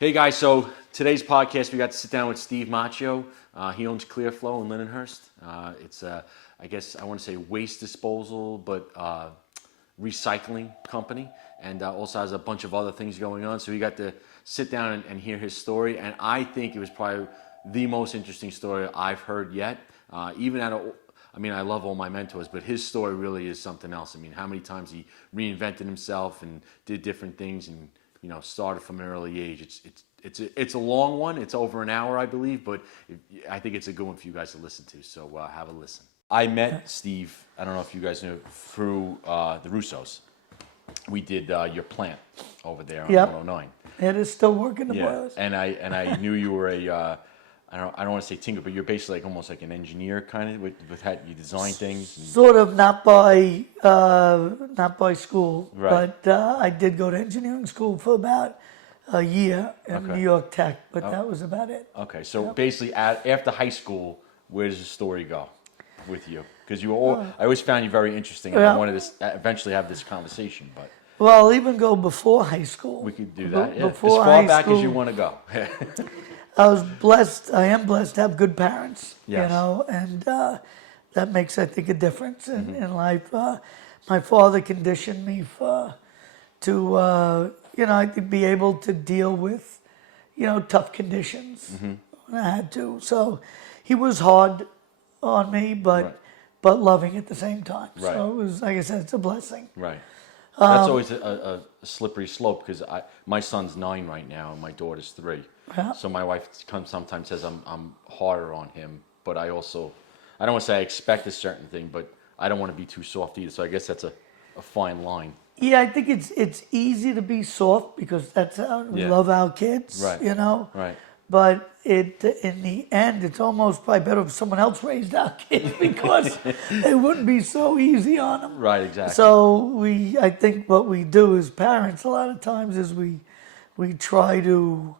Hey guys, so today's podcast we got to sit down with Steve Macchio. He owns Clearflow in Lindenhurst. It's I guess I want to say waste disposal, but recycling company, and also has a bunch of other things going on. So we got to sit down and hear his story, and I think it was probably the most interesting story I've heard yet. I love all my mentors, but his story really is something else. I mean, how many times he reinvented himself and did different things, and started from an early age. It's a long one. It's over an hour, I believe, but I think it's a good one for you guys to listen to. So have a listen. I met Steve, I don't know if you guys know, through the Russos. We did your plant over there on 109. It is still working the boilers. And I knew you were I don't want to say tinker, but you're basically almost like an engineer kind of with how you design things. Sort of, not by school, right. but I did go to engineering school for about a year in New York Tech, but that was about it. Okay, so basically after high school, where does the story go with you? Because I always found you very interesting, and I wanted to eventually have this conversation, but. Well, I'll even go before high school. We could do that, Before as far high back school, as you want to go. I am blessed to have good parents, yes. And that makes, I think, a difference in life. My father conditioned me to I think be able to deal with, tough conditions when I had to. So he was hard on me, but loving at the same time. Right. So it was, like I said, it's a blessing. Right. That's always a slippery slope, because my son's 9 right now and my daughter's 3. Yeah. So my wife sometimes says I'm harder on him, but I don't want to say I expect a certain thing, but I don't want to be too soft either. So I guess that's a fine line. Yeah, I think it's easy to be soft because that's how we love our kids, Right. Right. But in the end, it's almost probably better if someone else raised our kids, because it wouldn't be so easy on them. Right, exactly. So I think what we do as parents a lot of times is we try to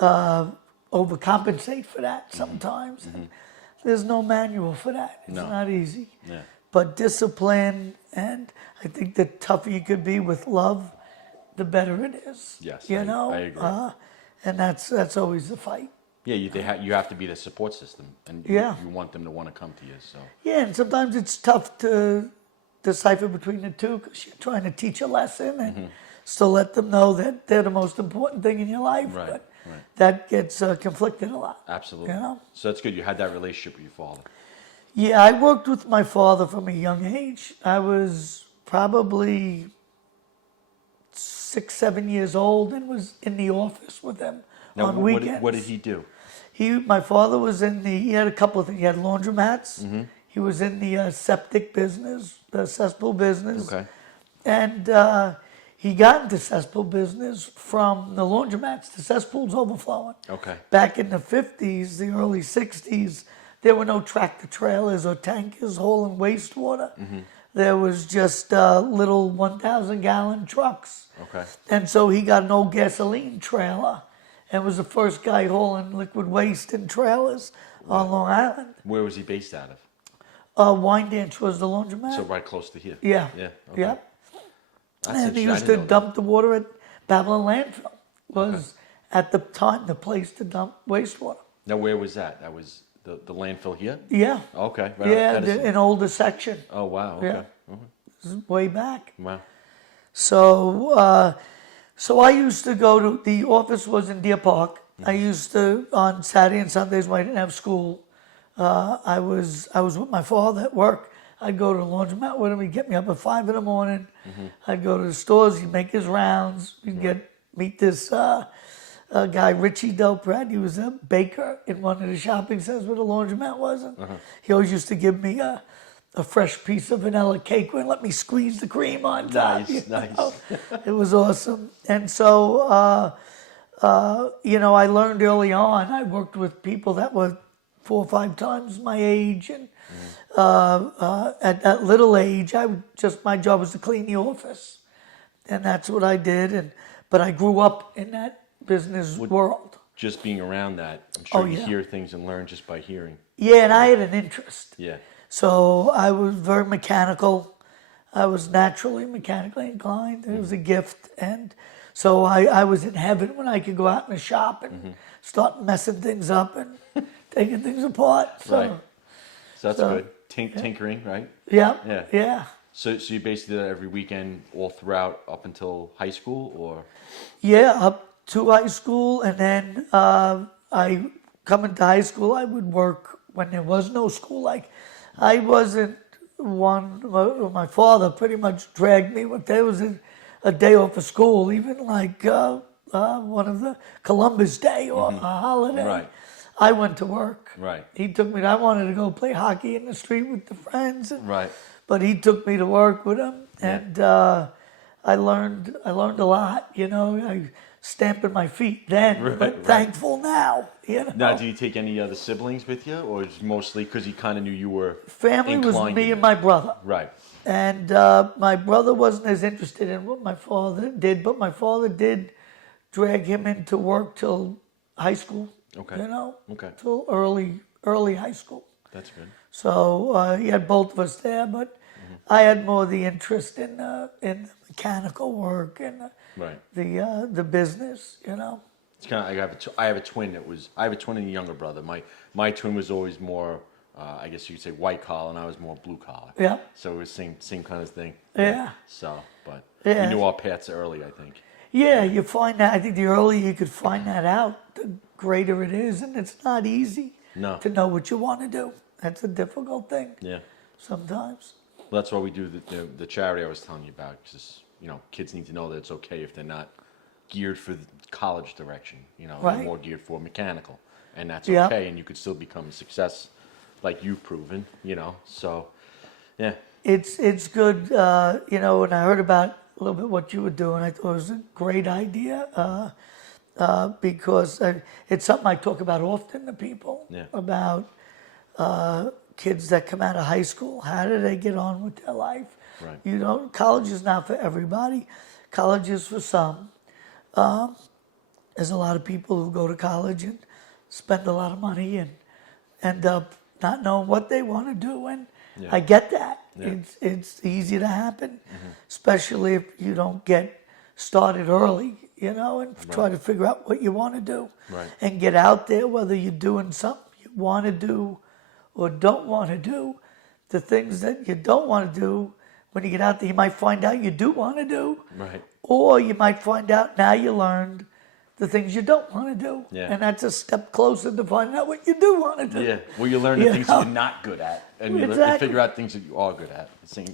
overcompensate for that sometimes. Mm-hmm. There's no manual for that. It's not easy. Yeah. But discipline, and I think the tougher you could be with love, the better it is. Yes, I agree. And that's always the fight. Yeah, you have to be the support system, and you want them to want to come to you. So. Yeah, and sometimes it's tough to decipher between the two, because you're trying to teach a lesson and still let them know that they're the most important thing in your life. Right. But that gets conflicted a lot. Absolutely. So that's good. You had that relationship with your father. Yeah, I worked with my father from a young age. I was probably 6, 7 years old and was in the office with him on weekends. What did he do? My father was he had a couple of things. He had laundromats. Mm-hmm. He was in the septic business, the cesspool business. Okay. And he got into cesspool business from the laundromats. The cesspools overflowing. Okay. Back in the 50s, the early 60s, there were no tractor trailers or tankers hauling wastewater. Mm-hmm. There was just little 1,000-gallon trucks. Okay. And so he got an old gasoline trailer and was the first guy hauling liquid waste in trailers on Long Island. Where was he based out of? Wyandanch was the laundromat. So right close to here. Yeah. Yeah. Okay. Yeah. And he used to dump the water at Babylon Landfill. Was at the time the place to dump wastewater. Now where was that? That was the landfill here? Yeah. Okay. Right. Yeah, an older section. Oh wow. Okay. Yeah. This is way back. Wow. So I used to go to, the office was in Deer Park. Mm-hmm. I used to, on Saturday and Sundays when I didn't have school, I was with my father at work. I'd go to the laundromat with him. He'd get me up at 5 in the morning. Mm-hmm. I'd go to the stores. He'd make his rounds. We'd meet this guy, Richie Delprat. He was a baker in one of the shopping centers where the laundromat was. And he always used to give me a fresh piece of vanilla cake and let me squeeze the cream on top. Nice. It was awesome. And so, I learned early on. I worked with people that were 4 or 5 times my age, and at that little age, my job was to clean the office, and that's what I did. But I grew up in that business world. Just being around that, I'm sure you hear things and learn just by hearing. Yeah, and I had an interest. Yeah. So I was very mechanical. I was naturally mechanically inclined. It was a gift, and So I was in heaven when I could go out in the shop and start messing things up and taking things apart. So, Right. So that's good. Tinkering, right? Yeah. Yeah. Yeah. So you basically did that every weekend all throughout up until high school, or? Yeah, up to high school, and then I coming to high school, I would work when there was no school. Like I wasn't one. My father pretty much dragged me when there was a day off of school, even like one of the Columbus Day or a holiday. Right. I went to work. Right. He took me. I wanted to go play hockey in the street with the friends. Right. But he took me to work with him, and I learned a lot. You know, I stamping my feet then, but thankful now. You know, Now, do you take any other siblings with you, or is it mostly because he kind of knew you were family was inclined me in and it? my brother. Right. And my brother wasn't as interested in what my father did, but my father did drag him into work till high school. Okay. You know, Okay. till early high school. That's good. So he had both of us there, but I had more the interest in the mechanical work and Right. the business. You know. It's kind of. I have a twin I have a twin and a younger brother. My twin was always more, I guess you could say, white collar, and I was more blue collar. Yeah. So it was same kind of thing. Yeah. So, but Yeah. we knew our paths early, I think. Yeah, you find that. I think the earlier you could find that out, the greater it is, and it's not easy No. to know what you want to do. That's a difficult thing Yeah. sometimes. Well, that's why we do the charity I was telling you about. Because kids need to know that it's okay if they're not geared for the college direction. They're Right. more geared for mechanical, and that's Yeah. okay. And you could still become a success, like you've proven. So yeah. It's good, when I heard about a little bit what you were doing, I thought it was a great idea because it's something I talk about often to people Yeah. about kids that come out of high school. How do they get on with their life? Right. College is not for everybody. College is for some. There's a lot of people who go to college and spend a lot of money and end up not knowing what they want to do. And Yeah. I get that. Yeah. It's easy to happen, especially if you don't get started early, and try to figure out what you want to do. Right. And get out there, whether you're doing something you want to do or don't want to do. The things that you don't want to do, when you get out there, you might find out you do want to do. Right. Or you might find out now you learned the things you don't want to do. Yeah. And that's a step closer to finding out what you do want to do. Yeah. Well, you learn the You things know? that you're not good at, and you Exactly. figure out things that you are good at.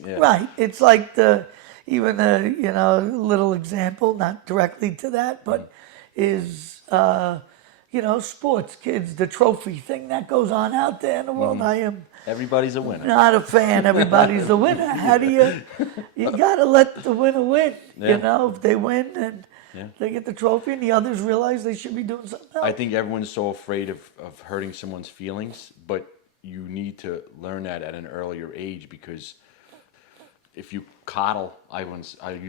Yeah. Right. It's like even a little example, not directly to that, but is sports kids, the trophy thing that goes on out there in the world. I am Everybody's a winner. not a fan. Everybody's a winner. How do you gotta let the winner win. Yeah. If they win and Yeah. they get the trophy and the others realize they should be doing something else. I think everyone's so afraid of hurting someone's feelings, but you need to learn that at an earlier age, because if you coddle, I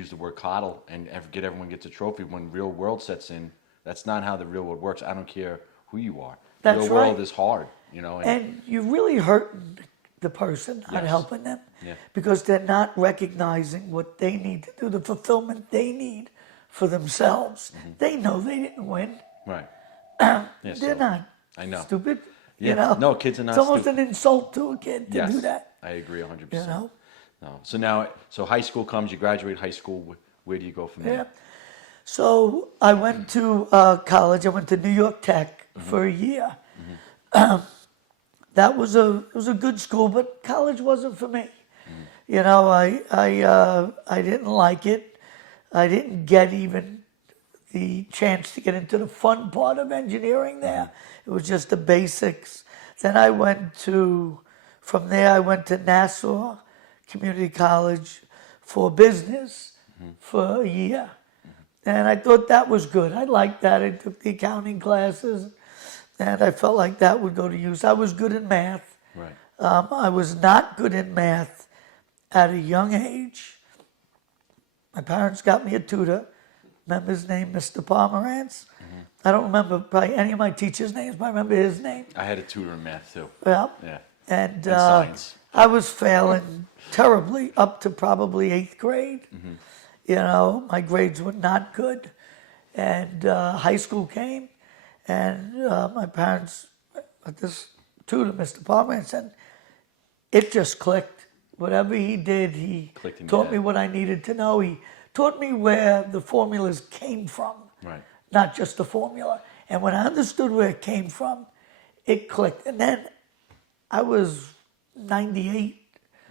use the word coddle, and everyone gets a trophy, when real world sets in, that's not how the real world works. I don't care who you are. That's real world right. is hard, And you're really hurting the person, not Yes. helping them, Yeah. because they're not recognizing what they need to do, the fulfillment they need for themselves. They know they didn't win. Right. Yeah, They're not I know. stupid. Yeah. No, kids are not It's almost stupid. an insult to a kid to Yes, do that. I agree 100%. You know? No. So high school comes, you graduate high school. Where do you go from Yeah. there? So I went to college. I went to New York Tech for a year. That was a good school, but college wasn't for me. I didn't like it. I didn't get even the chance to get into the fun part of engineering there. It was just the basics. Then from there I went to Nassau Community College for business for a year. And I thought that was good. I liked that. I took the accounting classes, and I felt like that would go to use. I was good in math. Right. I was not good in math at a young age. My parents got me a tutor. Remember his name, Mr. Pomerantz? I don't remember probably any of my teachers' names, but I remember his name. I had a tutor in math too. Yeah. Yeah. And science. I was failing terribly up to probably 8th grade. My grades were not good. And high school came, and my parents, this tutor, Mr. Pomerantz, it just clicked. Whatever he did, he taught me what I needed to know. He taught me where the formulas came from, Right. not just the formula. And when I understood where it came from, it clicked. And then I was 98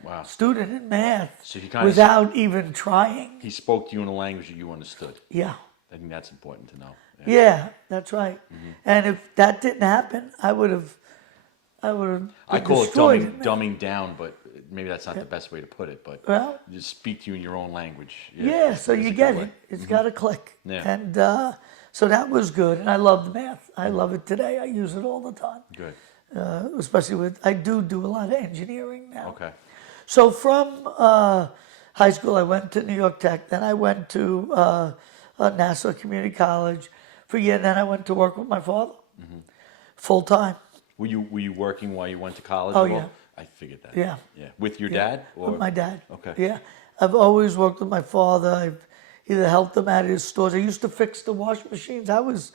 Wow. student in math So he kind of without even trying. he spoke to you in a language that you understood. Yeah. I think that's important to know. Yeah, that's right. And if that didn't happen, I would have I call it destroyed it. dumbing down, but maybe that's not the best way to put it. But Well, just speak to you in your own language. yeah, so is a you good get way. it. It's got to click. Yeah. And so that was good. And I loved math. I love it today. I use it all the time. Good. Especially I do a lot of engineering now. Okay. So from high school, I went to New York Tech. Then I went to Nassau Community College for a year. And then I went to work with my father full time. Were you working while you went to college? Oh, at all? yeah. I figured that. Yeah. Yeah. With your dad? Or? With my dad. Okay. Yeah. I've always worked with my father. I've either helped him at his stores. I used to fix the washing machines. I was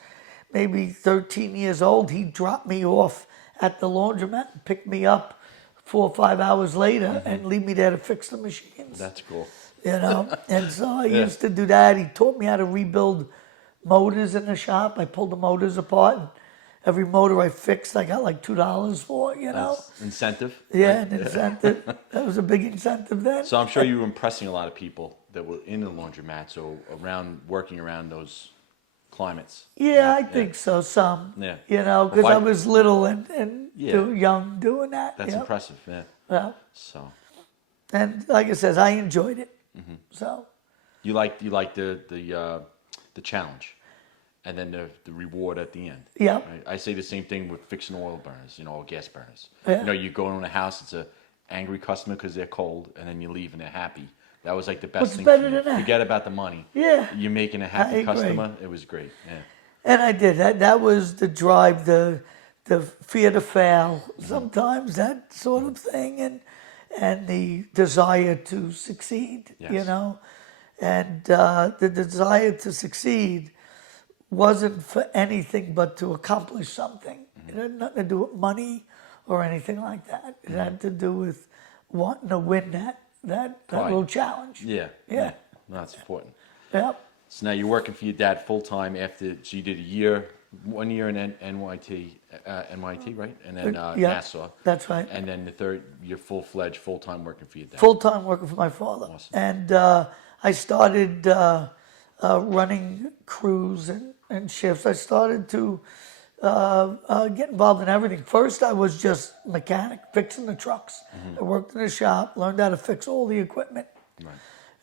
maybe 13 years old. He dropped me off at the laundromat and picked me up 4 or 5 hours later and leave me there to fix the machines. That's cool. You know? And so I used to do that. He taught me how to rebuild motors in the shop. I pulled the motors apart, and every motor I fixed, I got like $2 for, you know? That's incentive. Yeah, right? an incentive. That was a big incentive then. So I'm sure you were impressing a lot of people that were in the laundromat, so working around those climates. Yeah, I think so. Some, Yeah. you know, because Well, I was little and Yeah. young doing that. That's yeah. impressive. Yeah. Yeah. So And like I said, I enjoyed it. So you like the challenge, and then the reward at the end. yeah, Right? I say the same thing with fixing oil burners, or gas burners. Yeah. You know, you go in a house, it's a angry customer because they're cold, and then you leave and they're happy. That was like the best What's thing. better for you. than that? Forget about the money. Yeah. You're making a I happy agree. customer. It was great. Yeah. and I did that. That was the drive, the fear to fail, sometimes that sort of thing, and the desire to succeed. You Yes. know, and the desire to succeed wasn't for anything but to accomplish something. It had nothing to do with money or anything like that. It had to do with wanting to win that Pride. little challenge. Yeah. Yeah. No, that's important. Yep. So now you're working for your dad full time after. So you did 1 year in NYT, right? And then Yeah, Nassau. that's right. And then the third, you're full time working for your dad. Full time working for my father. Awesome. And I started running crews and shifts. I started to get involved in everything. First, I was just mechanic, fixing the trucks. I worked in the shop, learned how to fix all the equipment. Right.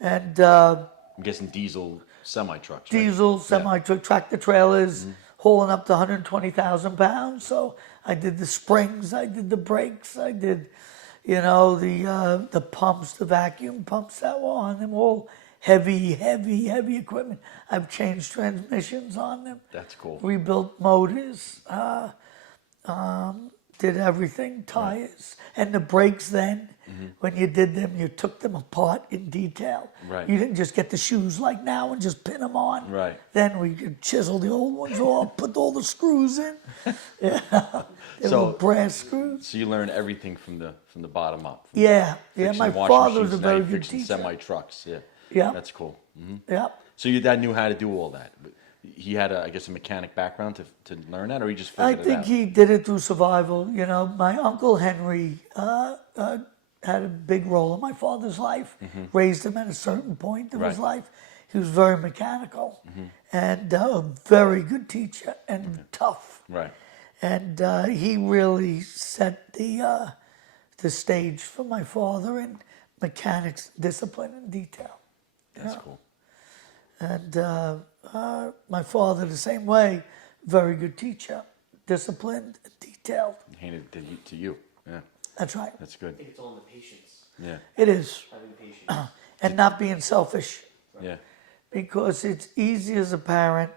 And I'm guessing diesel semi trucks. Right? diesel, semi-truck, tractor trailers, hauling up to 120,000 pounds. So I did the springs, I did the brakes, I did, you know, the pumps, the vacuum pumps that were on them, all heavy equipment. I've changed transmissions on them, That's cool. rebuilt motors, did everything, tires. And the brakes then, when you did them, you took them apart in detail. Right. You didn't just get the shoes like now and just pin them on. Right. Then we could chisel the old ones off, put all the screws in. Yeah, they So- were brass screws. So you learn everything from the bottom up. Yeah, yeah. Fixing My washing father was a machines, now very you're good fixing teacher. semi trucks. Yeah. Yeah. That's cool. Yeah. So your dad knew how to do all that. He had, I guess, a mechanic background to learn that, or he just I figured it think out? he did it through survival. You know, my uncle Henry had a big role in my father's life. Raised him at a certain point of his Right. life. He was very mechanical and a very good teacher and tough. Right. And he really set the stage for my father in mechanics, discipline, and detail. That's Yeah. cool. And my father, the same way, very good teacher, disciplined, detailed. He handed it to you. Yeah. That's right. That's good. I think it's all in the patience, Yeah. It is. having patience. And not being selfish, Yeah. because it's easy as a parent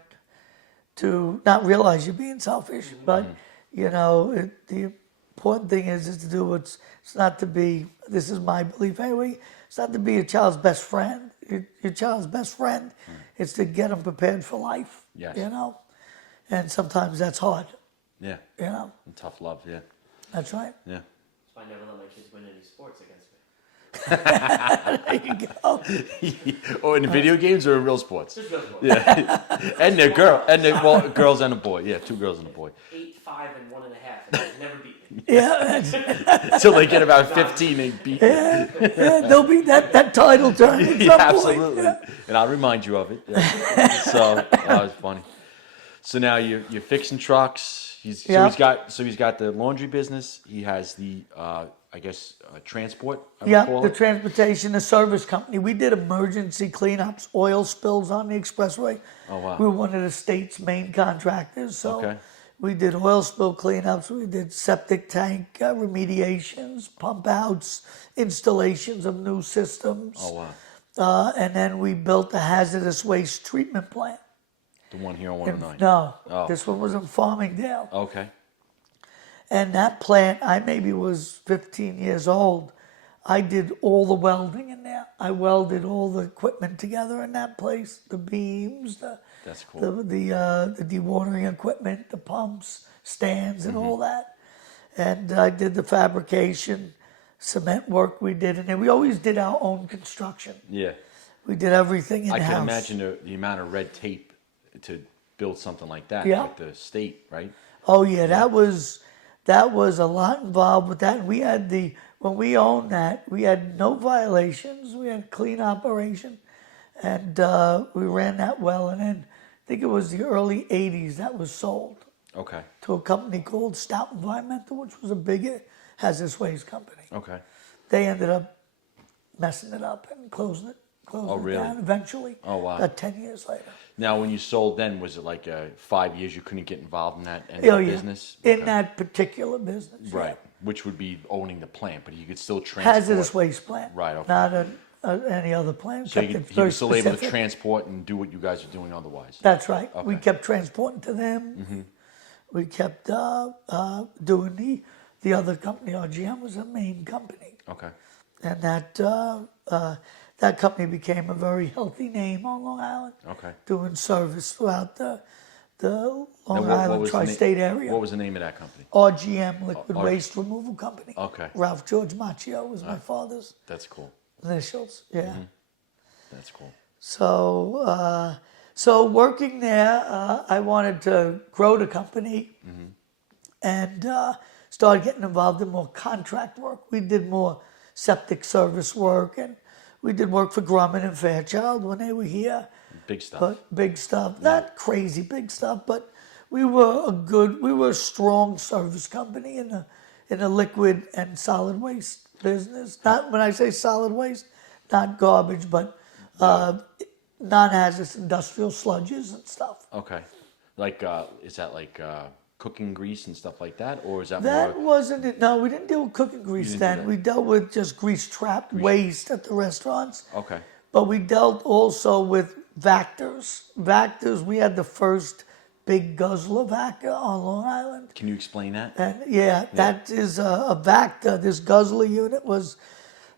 to not realize you're being selfish. But, you know, the important thing is to do it's not to be, this is my belief anyway, it's not to be a child's best friend. your child's best friend. It's to get them prepared for life. Yes. You know, and sometimes that's hard. Yeah. You know, And tough love. Yeah. that's right. Yeah. That's why I never let my kids win any sports against me. There you go. Or in video games or in real sports? Just real sports. Yeah. and they're girls and a boy. Yeah, 2 girls and a boy. 8, 5, and 1.5, and they've never beat me. Yeah, that's, Until they get about 15, they beat. yeah, they'll be that title turn at Yeah, some point. absolutely. Yeah. And I'll remind you of it. Yeah. So that was funny. So now you're fixing trucks. He's got the laundry business. He has the transport. I would Yeah, call the it. transportation, the service company. We did emergency cleanups, oil spills on the expressway. Oh, wow. We were one of the state's main contractors, so Okay. we did oil spill cleanups. We did septic tank remediations, pump outs, installations of new systems. Oh, wow. And then we built a hazardous waste treatment plant. The one here on 109. No, Oh. this one was in Farmingdale. Okay. And that plant, I maybe was 15 years old. I did all the welding in there. I welded all the equipment together in that place, the beams, That's cool. the dewatering equipment, the pumps, stands, and all that. And I did the fabrication, cement work we did in there. We always did our own construction. Yeah. We did everything in-house. I can imagine the amount of red tape to build something like that, Yeah. like the state, right? Oh yeah, that was a lot involved with that. We had when we owned that, we had no violations. We had a clean operation, and we ran that well. And then I think it was the early '80s that was sold Okay. to a company called Stout Environmental, which was a big hazardous waste company. Okay. They ended up messing it up and closing it really? down eventually. Oh, wow. About 10 years later. Now, when you sold, then was it like 5 years you couldn't get involved in that end Oh of yeah, business? in Okay. that particular business. yeah. Right. Which would be owning the plant, but you could still transport. Hazardous waste plant. Right, okay. Not any other plant. So Kept he it very was still able to specific. transport and do what you guys are doing otherwise. That's right. We Okay. kept transporting to them. We kept doing the other company. RGM was a main company, Okay. and that company became a very healthy name on Long Island. Okay. Doing service throughout the Now, Long Island was the tri-state area. What was the name of that company? RGM, Liquid R- Waste Removal Company. Okay. Ralph George Macchio was my father's That's cool. initials. Yeah. That's cool. So working there, I wanted to grow the company and started getting involved in more contract work. We did more septic service work, and we did work for Grumman and Fairchild when they were here. Big stuff. But big stuff, not crazy big stuff, but we were a strong service company in the liquid and solid waste business. Not when I say solid waste, not garbage, but non-hazardous industrial sludges and stuff. Okay. Like, is that like cooking grease and stuff like that, or is that That more? wasn't it. No, we didn't deal with cooking grease didn't do then. that. We dealt with just grease trapped waste at the restaurants. Okay. But we dealt also with Vactors. Vactors, we had the first big guzzler Vactor on Long Island. Can you explain that? And that is a Vactor. This guzzler unit was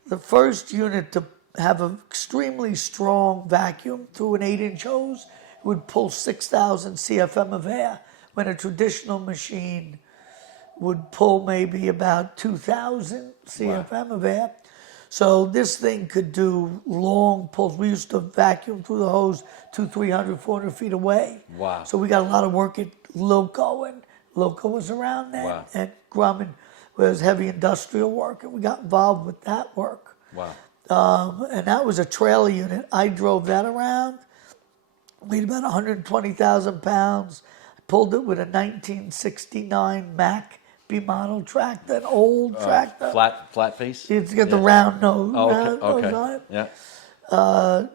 the first unit to have an extremely strong vacuum through an 8-inch hose. It would pull 6,000 CFM of air when a traditional machine would pull maybe about 2,000 CFM of air. So this thing could do long pulls. We used to vacuum through the hose 200, 300, 400 feet away. Wow. So we got a lot of work at Loco, and Loco was around then. Wow. And Grumman was heavy industrial work, and we got involved with that work. Wow. And that was a trailer unit. I drove that around. Weighed about 120,000 pounds. I pulled it with a 1969 Mack B model tractor, an old tractor. Flat face. It's got the round nose, Oh, round okay. nose Okay. on it. Yeah.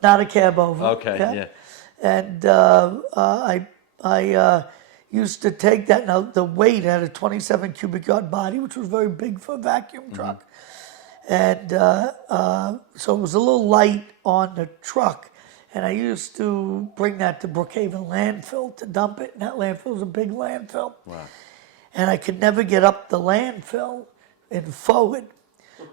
Not a cab over. Okay. Yeah. And I used to take that. Now the weight had a 27 cubic yard body, which was very big for a vacuum truck. And so it was a little light on the truck. And I used to bring that to Brookhaven landfill to dump it. And that landfill was a big landfill. Wow. And I could never get up the landfill in forward.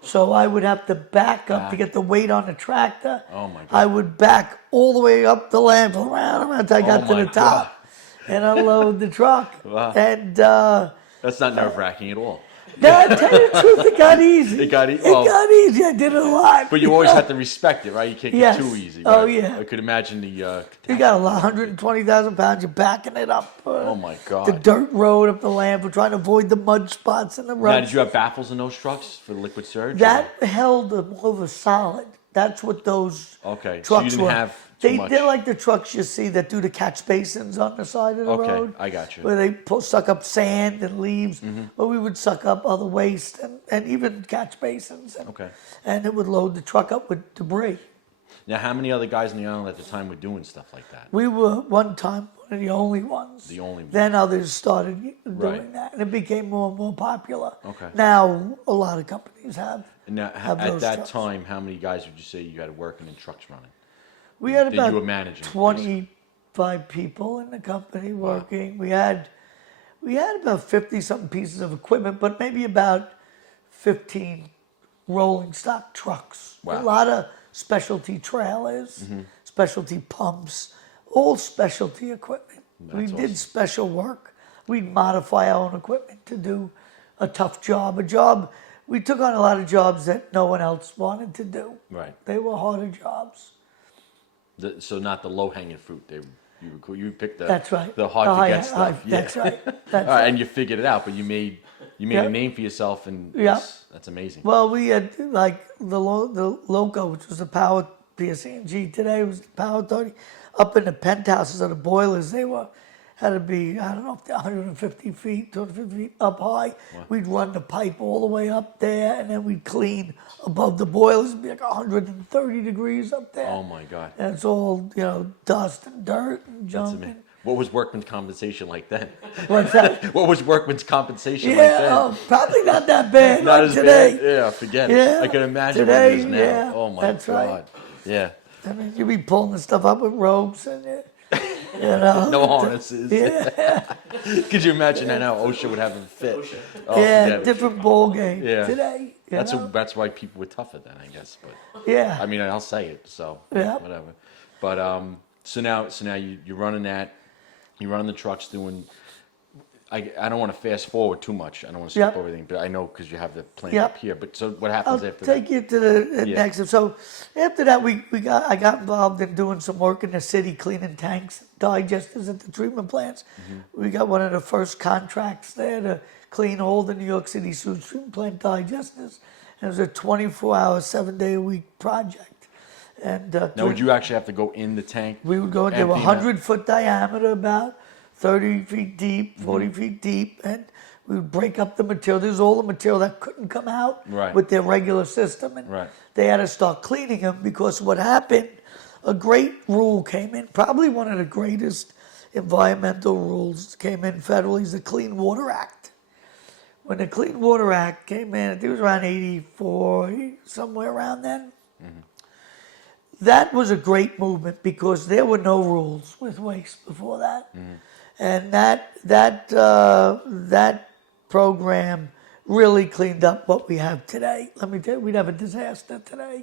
So I would have to back up to get the weight on the tractor. Oh, my God. I would back all the way up the ramp, around until I got to my the top, and unload the truck. Wow. And That's not nerve-wracking at all. no, to tell you the truth, it got easy. It got got easy. I did it a lot. But you always have to respect it, right? You can't Yes. get too easy. Oh, right? yeah. I could imagine the. You got 120,000 pounds. You're backing it up. Oh my God. The dirt road up the land. We're trying to avoid the mud spots in the road. Now, did you have baffles in those trucks for the liquid surge? That held more of a solid. That's what those Okay, trucks so you didn't were. have too much. They're like the trucks you see that do the catch basins on the side of the Okay, road. I got you. Where they suck up sand and leaves. Mm-hmm. But we would suck up other waste and even catch basins. Okay. And it would load the truck up with debris. Now, how many other guys on the island at the time were doing stuff like that? We were one time one of the only ones. The only one. Then others started doing Right. that, and it became more and more popular. Okay. Now a lot of companies have. And now, have at those that trucks. time, how many guys would you say you had working in trucks running? We had that about you were managing, 25 people in the company working. We had about 50 something pieces of equipment, but maybe about 15 rolling stock trucks. Wow. A lot of specialty trailers, specialty pumps, all specialty equipment. We That's did awesome. special work. We'd modify our own equipment to do a tough job. We took on a lot of jobs that no one else wanted to do. Right. They were harder jobs. So not the low-hanging fruit. You picked the That's right. the hard-to-get stuff. Yeah. That's right. That's All right, right. and you figured it out, but you made Yep. a name for yourself, and Yep. that's amazing. Well, we had like the Loco, which was the power PSC&G today was the power authority. Up in the penthouses of the boilers, they had to be, I don't know, if they're 150 feet, 250 feet up high. We'd run the pipe all the way up there, and then we'd clean above the boilers. It'd be like 130 degrees up there. Oh my God. And it's all, dust and dirt and That's junk. amazing. What was workman's compensation like then? What's that? What was workman's compensation like Yeah, then? probably not that bad Not like as today. bad. Yeah, forget Yeah, it. I can imagine today, what it is now. yeah, Oh my that's God. right. Yeah. I mean, you'd be pulling the stuff up with ropes and, No harnesses. Yeah, Could you imagine that now OSHA would have them fit? OSHA. Oh, yeah, forget it. different ball game Yeah. today. That's why people were tougher then, I guess. But Yeah. I mean, I'll say it. So Yeah. whatever. But so now you're running that. You're running the trucks doing. I don't want to fast forward too much. I don't want to skip Yep. everything, but I know because you have the plan Yep. up here. But so what I'll happens after take you to the Yeah. next. So after that, I got involved in doing some work in the city, cleaning tanks, digesters at the treatment plants. Mm-hmm. We got one of the first contracts there to clean all the New York City sewage treatment plant digesters. And it was a 24-hour, 7-day-a-week project. And Now, would you actually have to go in the tank? we would go into a empty that? 100-foot diameter, about 30 feet deep, Mm-hmm. 40 feet deep, and we would break up the material. This is all the material that couldn't come out Right. with their regular system, and Right. they had to start cleaning them because what happened, a great rule came in, probably one of the greatest environmental rules came in federally, is the Clean Water Act. When the Clean Water Act came in, I think it was around 84, somewhere around then. That was a great movement because there were no rules with waste before that, and that program really cleaned up what we have today. Let me tell you, we'd have a disaster today.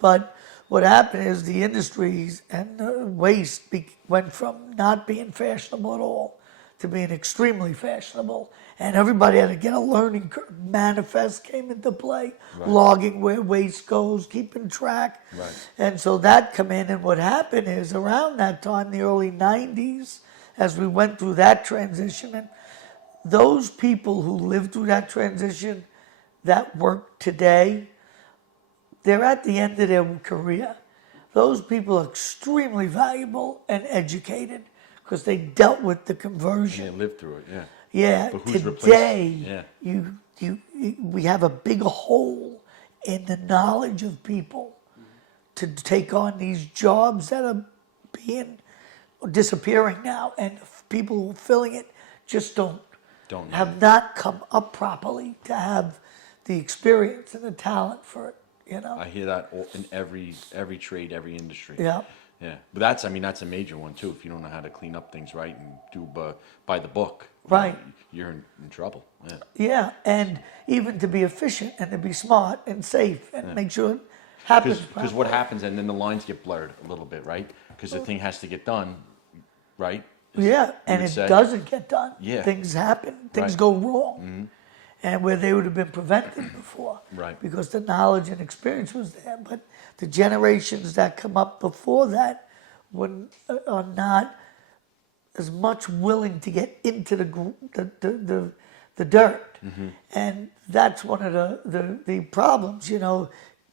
But what happened is the industries and waste went from not being fashionable at all to being extremely fashionable. And everybody had to get a learning curve. Manifest came into play, logging where waste goes, keeping track. Right. And so that come in, and what happened is around that time, the early 90s, as we went through that transition, and those people who lived through that transition that work today, they're at the end of their career. Those people are extremely valuable and educated because they dealt with the conversion. Yeah, lived through it. Yeah. Yeah, But who's today replaced- we have a bigger hole in the knowledge of people to take on these jobs that are disappearing now, and people who are filling it just Don't know. have not come up properly to have the experience and the talent for it. I hear that in every trade, every industry. Yeah. Yeah, but that's a major one too. If you don't know how to clean up things right and do by the book, Right. you're in trouble. Yeah. Yeah, and even to be efficient and to be smart and safe and make sure it happens Because what properly. happens, and then the lines get blurred a little bit, right? Because the thing has to get done, right? Yeah, You and would it say? doesn't get done. Yeah. Things happen. Things Right. go wrong. And where they would have been prevented before. Right. Because the knowledge and experience was there. But the generations that come up before that are not as much willing to get into the dirt. And that's one of the problems, you know.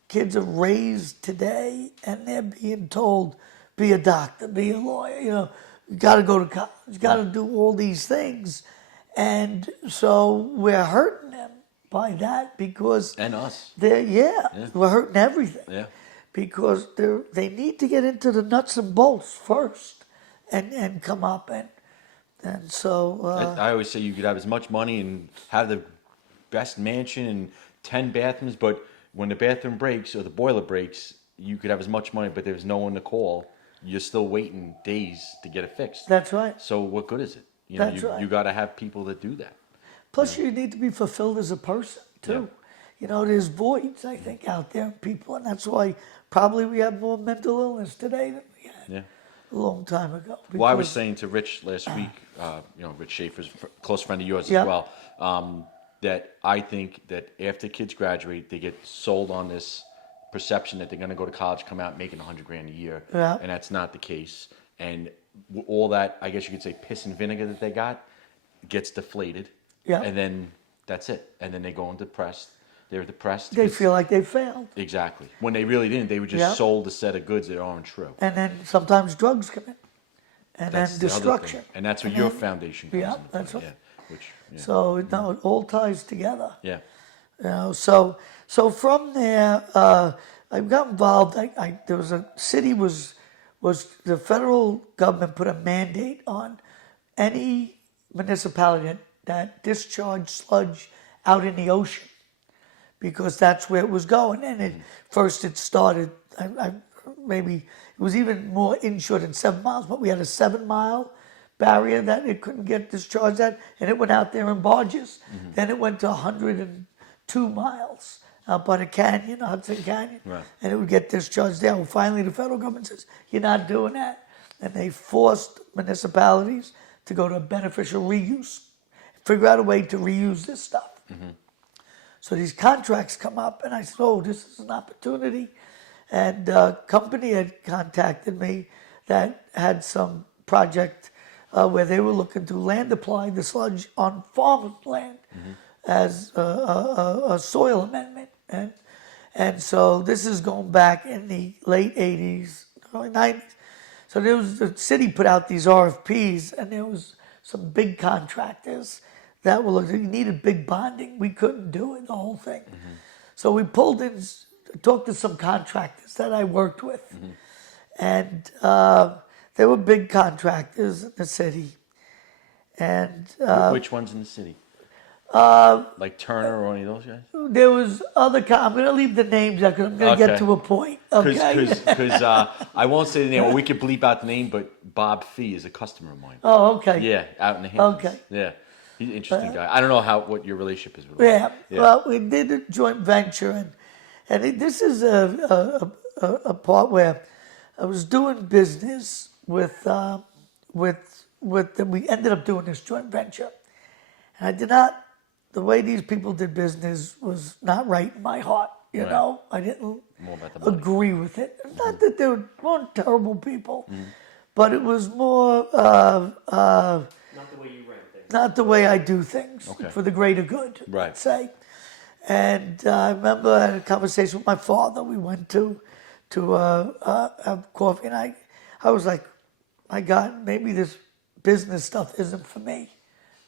Kids are raised today and they're being told, be a doctor, be a lawyer, you know, you got to go to college, you got to do all these things. And so we're hurting them by that because And us. we're hurting everything. Yeah. Because they need to get into the nuts and bolts first and come up and so I always say you could have as much money and have the best mansion and 10 bathrooms, but when the bathroom breaks or the boiler breaks, you could have as much money, but there's no one to call. You're still waiting days to get it fixed. that's right. So what good is it? You know, That's right. you got to have people that do that. Plus, you need to be fulfilled as a person too. Yeah. You know, there's voids I think out there in people, and that's why probably we have more mental illness today than we had Yeah. a long time ago. Well, I was because- saying to Rich last week, you know, Rich Schaefer's a close friend of yours Yeah. as well, that I think that after kids graduate, they get sold on this perception that they're going to go to college, come out making $100,000 a year, Yeah. and that's not the case. And all that, I guess you could say, piss and vinegar that they got gets deflated, Yeah. and then that's it. And then they go into depressed. They're depressed. they 'cause- feel like they failed, exactly when they really didn't. They were just Yeah. sold a set of goods that aren't true. and then sometimes drugs come in, and That's then the other destruction. thing. And that's where And your then- foundation comes Yeah, into that's play. right. Yeah, which, yeah. So no, it all ties together. yeah. You know, so from there, I got involved. There was a city was the federal government put a mandate on any municipality that discharged sludge out in the ocean because that's where it was going. And first it started. Maybe it was even more inshore than 7 miles, but we had a 7 mile barrier that it couldn't get discharged at, and it went out there in barges. Then it went to 102 miles out by the canyon, Hudson Canyon, Right. and it would get discharged there. Well, finally, the federal government says, you're not doing that. And they forced municipalities to go to beneficial reuse, figure out a way to reuse this stuff. So these contracts come up, and I said, oh, this is an opportunity. And a company had contacted me that had some project where they were looking to land apply the sludge on farm land as a soil amendment. And so this is going back in the late 80s, early 90s. So the city put out these RFPs, and there was some big contractors that were looking. You needed big bonding. We couldn't do it, the whole thing. So we pulled in, talked to some contractors that I worked with, and they were big contractors in the city. And Which ones in the city? Like Turner or any of those guys? there was other. I'm going to leave the names out because I'm going to get Okay. to a point. Okay. Because I won't say the name, or we could bleep out the name, but Bob Fee is a customer of mine. Oh, okay. Yeah, out in the Hamptons. Okay. Yeah, he's an interesting guy. I don't know what your relationship is with him. Yeah. Well, we did a joint venture, and this is a part where I was doing business with we ended up doing this joint venture, and I did not. The way these people did business was not right in my heart. You Right. know, I didn't More about the money. agree with it. Not that they weren't terrible people, but it was more Not the way you ran things. not the way I do things Okay. for the greater good, Right. let's say. And I remember I had a conversation with my father. We went to have coffee, and I was like, my God, maybe this business stuff isn't for me,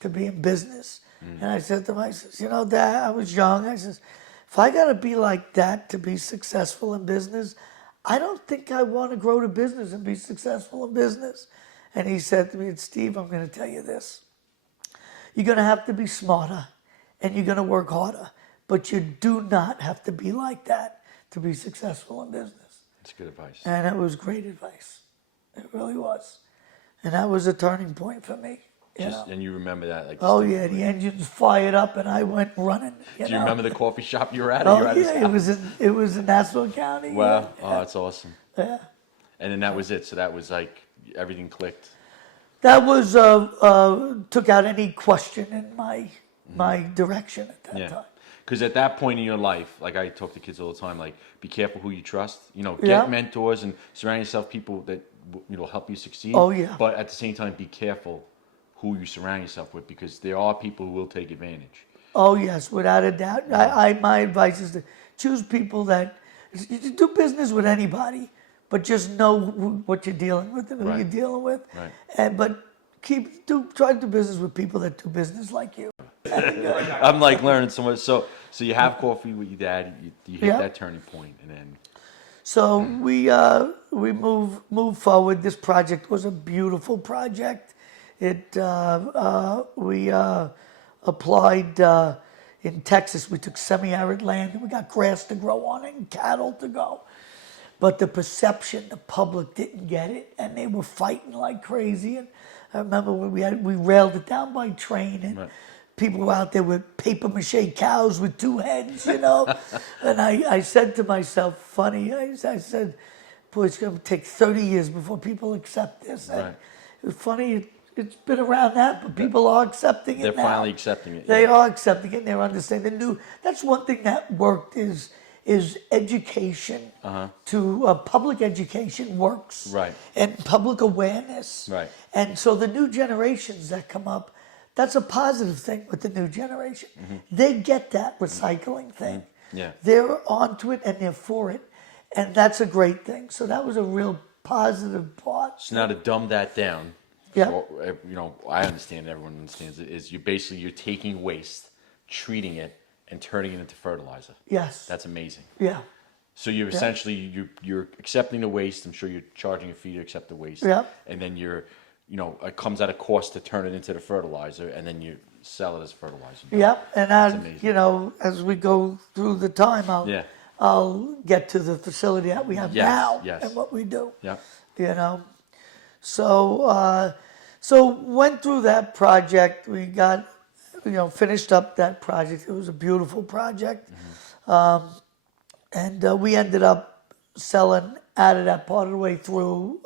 to be in business. And I said to him, I says, you know, Dad, I was young. I says, if I got to be like that to be successful in business, I don't think I want to grow the business and be successful in business. And he said to me, Steve, I'm going to tell you this. You're going to have to be smarter and you're going to work harder, but you do not have to be like that to be successful in business. That's good advice. And it was great advice. It really was. And that was a turning point for me. And you remember that? Like, Oh yeah, the engines fired up and I went running. Do you remember the coffee shop you were at? Oh You were at his yeah, house? it was in Nassau County. Wow. Yeah. Oh, that's awesome. Yeah. And then that was it. So that was like everything clicked. That was took out any question in my direction at that time. Because at that point in your life, like I talk to kids all the time, like be careful who you trust. Get Yeah. mentors and surround yourself with people that help you succeed. Oh, yeah. But at the same time, be careful who you surround yourself with, because there are people who will take advantage. Oh yes, without a doubt. My advice is to choose people that you do business with anybody, but just know what you're dealing with and who you're dealing with. Right. But try to do business with people that do business like you. I'm like learning so much. So you have coffee with your dad. You hit that turning point, and then. So we move forward. This project was a beautiful project. We applied in Texas. We took semi-arid land and we got grass to grow on it and cattle to go. But the perception, the public didn't get it, and they were fighting like crazy. And I remember when we railed it down by train, and people were out there with paper mache cows with 2 heads, And I said to myself, funny, I said, boy, it's going to take 30 years before people accept this. And it was funny. It's been around that, but people are accepting it now. They're finally accepting it. They are accepting it, and they're understanding. That's one thing that worked is education to public education works. Right. And public awareness. Right. And so the new generations that come up, that's a positive thing with the new generation. They get that recycling thing. Yeah. They're onto it and they're for it. And that's a great thing. So that was a real positive part. So now to dumb that down, Yeah. so, I understand, everyone understands it, is you're taking waste, treating it, and turning it into fertilizer. Yes. That's amazing. Yeah. So you're essentially, you're accepting the waste. I'm sure you're charging a fee to accept the waste. Yeah. And then it comes at a cost to turn it into the fertilizer, and then you sell it as fertilizer. Yep, and amazing. as we go through the time, I'll get to the facility that we have now and what we do. Yeah. So went through that project. We got, finished up that project. It was a beautiful project, and we ended up selling out of that part of the way through,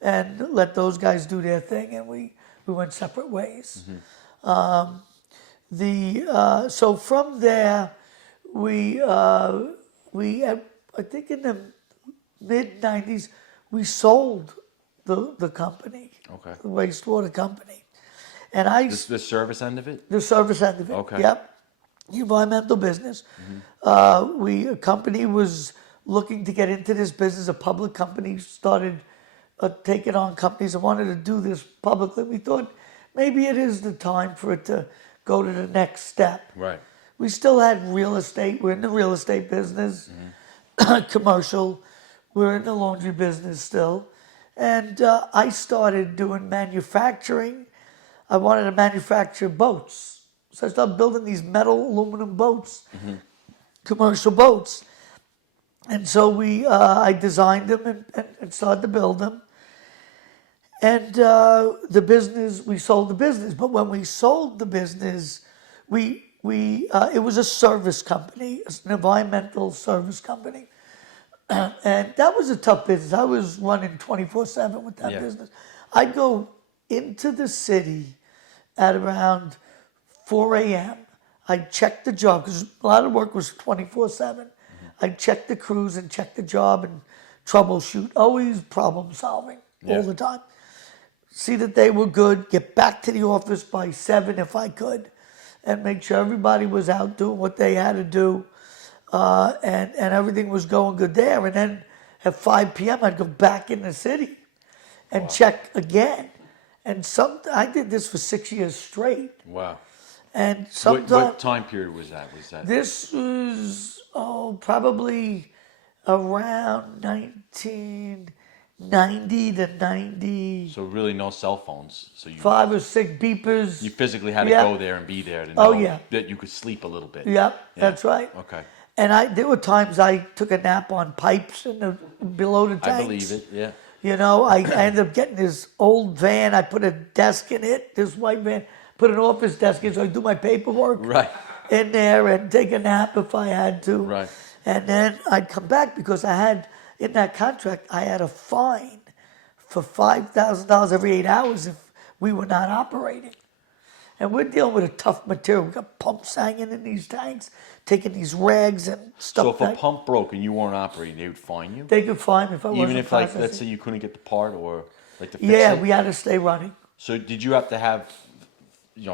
and let those guys do their thing, and we went separate ways. So from there, we I think in the mid '90s we sold the company, the wastewater company, and The service end of it. the service end of it. Okay. Yep, the environmental business. A company was looking to get into this business. A public company started taking on companies and wanted to do this publicly. We thought maybe it is the time for it to go to the next step. Right. We still had real estate. We're in the real estate business, commercial. We're in the laundry business still. And I started doing manufacturing. I wanted to manufacture boats. So I started building these metal aluminum boats, commercial boats. And so I designed them and started to build them. And we sold the business. But when we sold the business, it was a service company, an environmental service company. And that was a tough business. I was running 24/7 with that business. I'd go into the city at around 4 a.m. I'd check the job, because a lot of work was 24/7. I'd check the crews and check the job and troubleshoot, always problem solving all the time. See that they were good, get back to the office by 7 if I could, and make sure everybody was out doing what they had to do, and everything was going good there. And then at 5 p.m. I'd go back in the city and check again. And I did this for 6 years straight. Wow. And sometimes What time period was that? This was probably around 1990 to 90. So really no cell phones. So 5 or 6 beepers. You physically had to go there and be there to know that you could sleep a little bit. Yep, that's right. Okay. And there were times I took a nap on pipes below the tanks. I believe it, yeah. I ended up getting this old van. I put a desk in it, this white van, put an office desk in so I do my paperwork Right. in there and take a nap if I had to. Right. And then I'd come back because in that contract, I had a fine for $5,000 every 8 hours if we were not operating. And we're dealing with a tough material. We've got pumps hanging in these tanks, taking these rags and stuff. So if a pump broke and you weren't operating, they would fine you? They could fine me if I wasn't Even if, processing. let's say you couldn't get the part or to fix it? Yeah, we had to stay running. So did you have to have,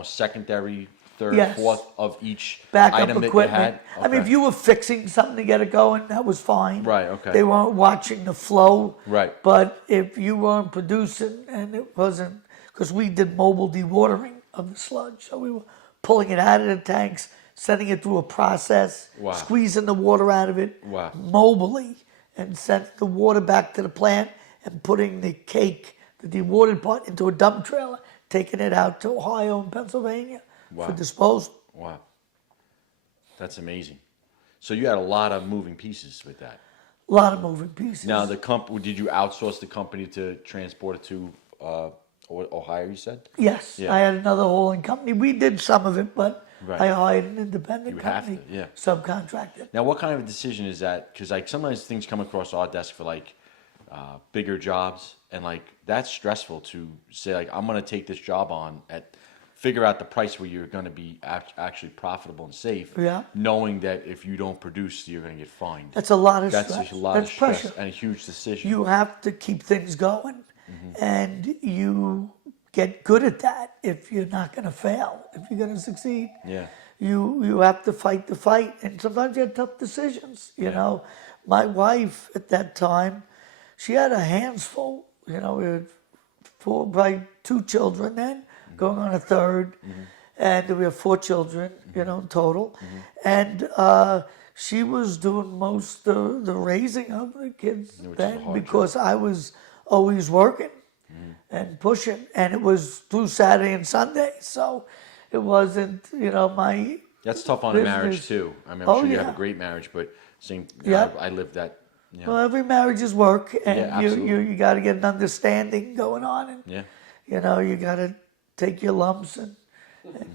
secondary, third, Yes. fourth of each Backup item equipment. that you had? I mean, if you were fixing something to get it going, that was fine. Right, okay. They weren't watching the flow. Right. But if you weren't producing and it wasn't, because we did mobile dewatering of the sludge, so we were pulling it out of the tanks, sending it through a process, Wow. squeezing the water out of it Wow. mobily, and sending the water back to the plant and putting the cake, the dewatered part, into a dump trailer, taking it out to Ohio and Pennsylvania Wow. for disposal. Wow. That's amazing. So you had a lot of moving pieces with that. A lot of moving pieces. Now, did you outsource the company to transport it to Ohio, you said? Yes, Yeah. I had another hauling company. We did some of it, but Right. I hired an independent You have company, to, yeah. subcontracted. Now, what kind of a decision is that? Because sometimes things come across our desk for bigger jobs, and that's stressful to say I'm going to take this job on figure out the price where you're going to be actually profitable and safe. Yeah. Knowing that if you don't produce, you're going to get fined. That's a lot of That's stress. a lot That's of stress pressure. and a huge decision. You have to keep things going, Mm-hmm. and you get good at that if you're not going to fail, if you're going to succeed. Yeah. You have to fight the fight, and sometimes you have tough decisions. My wife at that time, she had her hands full. We had probably 2 children then, going on a third, and we have 4 children, in total, and she was doing most of the raising of the kids Which is a then hard because I was always working and pushing, and it was through Saturday and Sunday, so it wasn't, my That's tough on a marriage business. too. I mean, I'm Oh, sure you have yeah. a great marriage, but Yeah. I lived that. Well, every marriage is work, and Yeah, you absolutely. got to get an understanding going on, and Yeah. you got to take your lumps and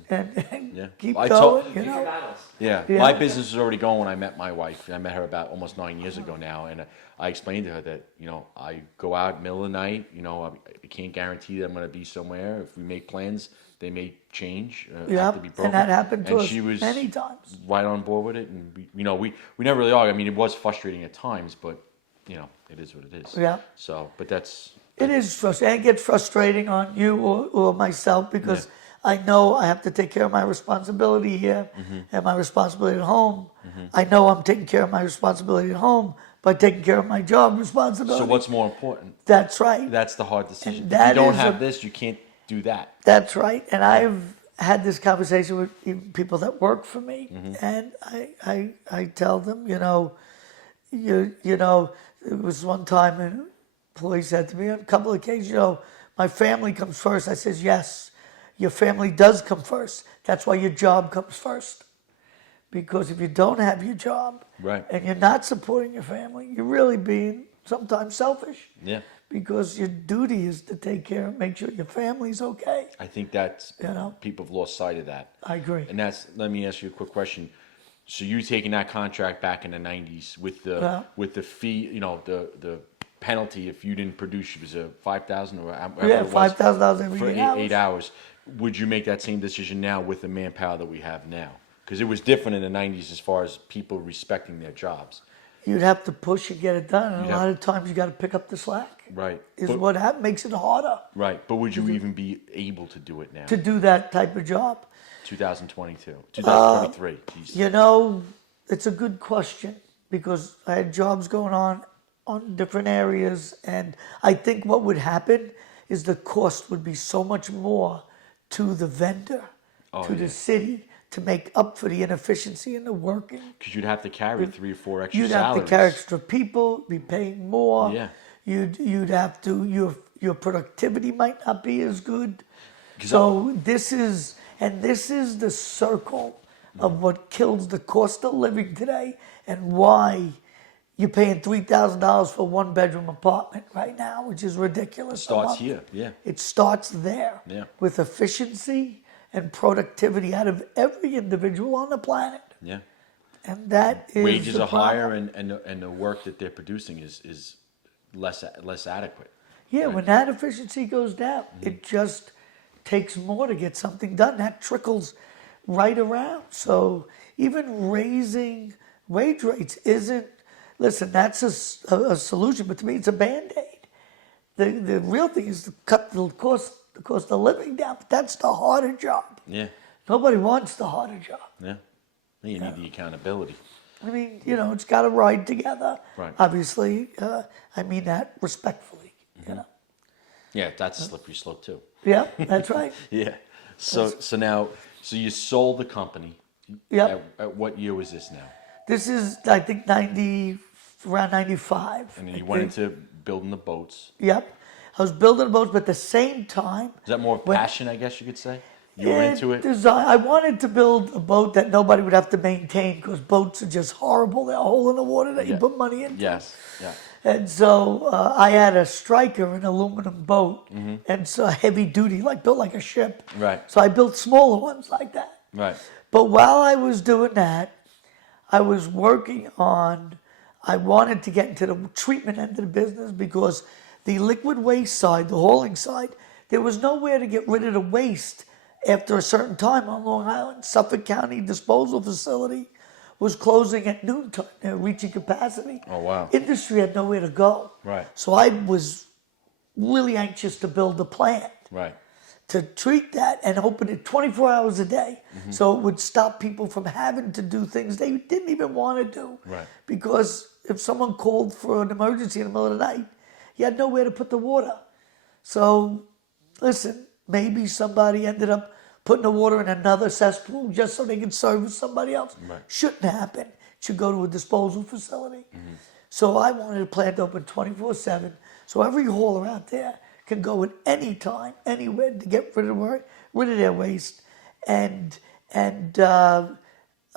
Yeah. keep I going. told- Pick your battles. Yeah. Yeah. My business was already going when I met my wife. I met her about almost 9 years ago now, and I explained to her that I go out middle of the night. I can't guarantee that I'm going to be somewhere. If we make plans, they may change. Have to be broken. And that happened to And us she was many times. right on board with it, and we never really argued. I mean, it was frustrating at times, but it is what it is. Yeah. So, but that's It is frustrating. It gets frustrating on you or myself because I know I have to take care of my responsibility here and my responsibility at home. I know I'm taking care of my responsibility at home by taking care of my job responsibility. so. What's more important? That's right. That's the hard decision. And If that you don't is have a- this, you can't do that. That's right. And I've had this conversation with even people that work for me, and I tell them, it was one time an employee said to me on a couple of occasions, my family comes first. I says, yes, your family does come first. That's why your job comes first. Because if you don't have your job Right. and you're not supporting your family, you're really being sometimes selfish. Yeah. Because your duty is to take care and make sure your family's okay. I think that's You people have lost sight of that. I agree. And let me ask you a quick question. So you taking that contract back in the 90s with the fee, the penalty if you didn't produce, it was a $5,000 or whatever Yeah, it was $5,000 every for 8 8 hours. Would you make that same decision now with the manpower that we have now? Because it was different in the 90s as far as people respecting their jobs. You'd have to push and get it done, and You'd a have- lot of times you got to pick up the slack. Right. Is But- what makes it harder Right. But would you even be able to do it now? to do that type of job. 2022, 2023. Jeez. It's a good question because I had jobs going on different areas, and I think what would happen is the cost would be so much more to the vendor, to the city, to make up for the inefficiency in the working. Because you'd have to carry 3 or 4 extra You'd salaries. have to carry extra people, be paying more. Yeah. You'd have to your productivity might not be as good. 'Cause So this is the circle of what kills the cost of living today and why you're paying $3,000 for a 1-bedroom apartment right now, which is ridiculous. Starts here, yeah. It starts there Yeah. with efficiency and productivity out of every individual on the planet. Yeah. And that is Wages the are problem. higher, and the work that they're producing is less adequate. Yeah, when that efficiency goes down, it just takes more to get something done. That trickles right around. So even raising wage rates isn't, listen, that's a solution, but to me it's a Band-Aid. The real thing is to cut the cost of living down, but that's the harder job. Yeah. Nobody wants the harder job. Yeah. You need the accountability. I mean, it's got to ride together. Right. Obviously, I mean that respectfully, Yeah, that's a slippery slope too. Yeah, that's right. Yeah. So you sold the company. Yep. At what year was this now? This is, I think, around 95. And then I you went think. into building the boats. Yep. I was building boats, but at the same time... Is that more when- passion, I guess you could say? You were into it? I wanted to build a boat that nobody would have to maintain because boats are just horrible. They're a hole in the water that you Yeah. put money into. Yes. Yeah. And so I had a striker, an aluminum boat, and so heavy duty, built like a ship. Right. So I built smaller ones like that. Right. But while I was doing that, I was working on, I wanted to get into the treatment end of the business because the liquid waste side, the hauling side, there was nowhere to get rid of the waste after a certain time on Long Island. Suffolk County disposal facility was closing at noontime. They were reaching capacity. Oh, wow. Industry had nowhere to go. Right. So I was really anxious to build a plant Right. to treat that and open it 24 hours a day. So it would stop people from having to do things they didn't even want to do. Right. Because if someone called for an emergency in the middle of the night, you had nowhere to put the water. So, listen, maybe somebody ended up putting the water in another cesspool just so they could service somebody else. Right. Shouldn't happen. It should go to a disposal facility. So I wanted the plant open 24/7, so every hauler out there can go at any time, anywhere to get rid of their waste, and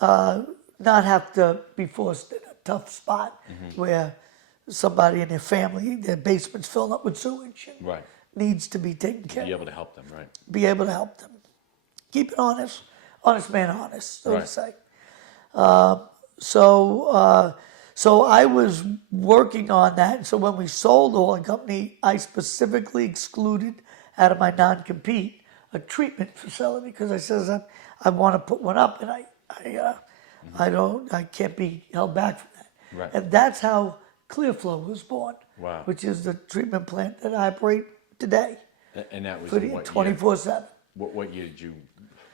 not have to be forced in a tough spot where somebody in their family, their basement's filled up with sewage and Right. needs to be taken care Be of. able to help them, right? Be able to help them. Keep it honest. Honest man honest, so to Right. say. So I was working on that. So when we sold the hauling company, I specifically excluded out of my non-compete a treatment facility because I says I want to put one up, and I can't be held back from that. Right. And that's how ClearFlow was born. Wow. Which is the treatment plant that I operate today And that was for in the what year? 24/7. What year did you?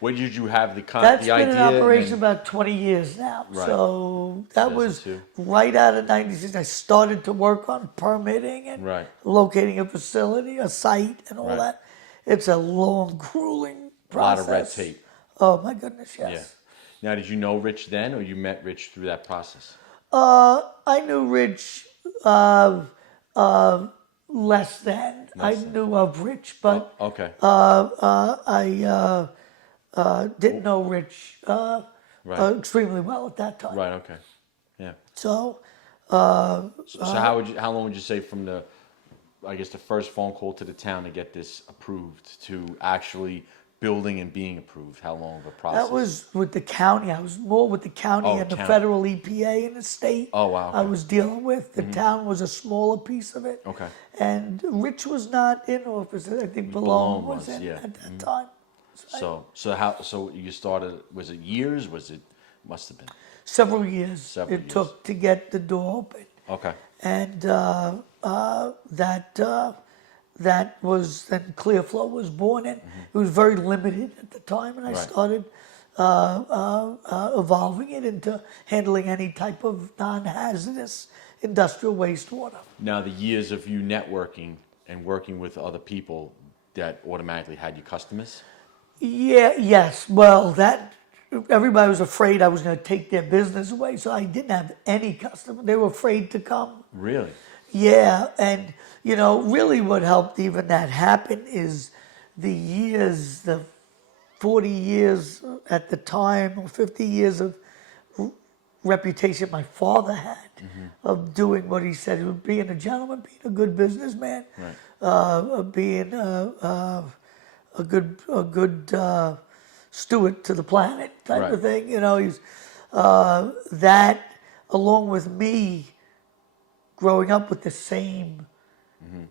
When did you have the That's the been idea? in and operation then- about 20 years now. Right. So that was 2002. right out of 96. I started to work on permitting and Right. locating a facility, a site, and all Right. that. It's a long, grueling A lot process. of red tape. Oh, my goodness, yes. Yeah. Now, did you know Rich then, or you met Rich through that process? I knew Rich less than. I knew of Rich, but Okay. I didn't know Rich Right. extremely well at that time. Right. Okay. Yeah. So, So how long would you say from the first phone call to the town to get this approved to actually building and being approved? How long of a process? that was with the county. I was more with the county Oh, and the county. federal EPA and the state. Oh, wow, I okay. was dealing with. The town was a smaller piece of it. Okay. And Rich was not in office. I think Balone Balone was was, in yeah. at that time. So you started? Was it years? Must have been Several years Several it years. took to get the door open. okay. And that was, then ClearFlow was born in. It was very limited at the time, and I Right. started evolving it into handling any type of non-hazardous industrial wastewater. Now the years of you networking and working with other people, that automatically had you customers. Yes. Well, everybody was afraid I was going to take their business away, so I didn't have any customer. They were afraid to come. Really? Yeah, and really what helped even that happen is the 40 years at the time, or 50 years of reputation my father had of doing what he said, being a gentleman, being a good businessman, being a good steward to the planet type of thing. You know, he's that along with me growing up with the same,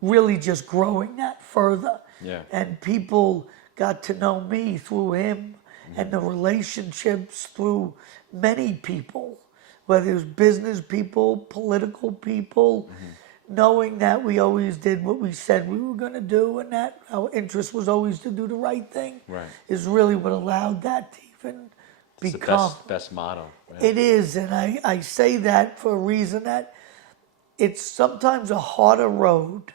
really just growing that further. Yeah. And people got to know me through him and the relationships through many people, whether it was business people, political people, knowing that we always did what we said we were going to do and that our interest was always to do the right thing is really what allowed that to even It's become. the best motto. Yeah. It is, and I say that for a reason that it's sometimes a harder road,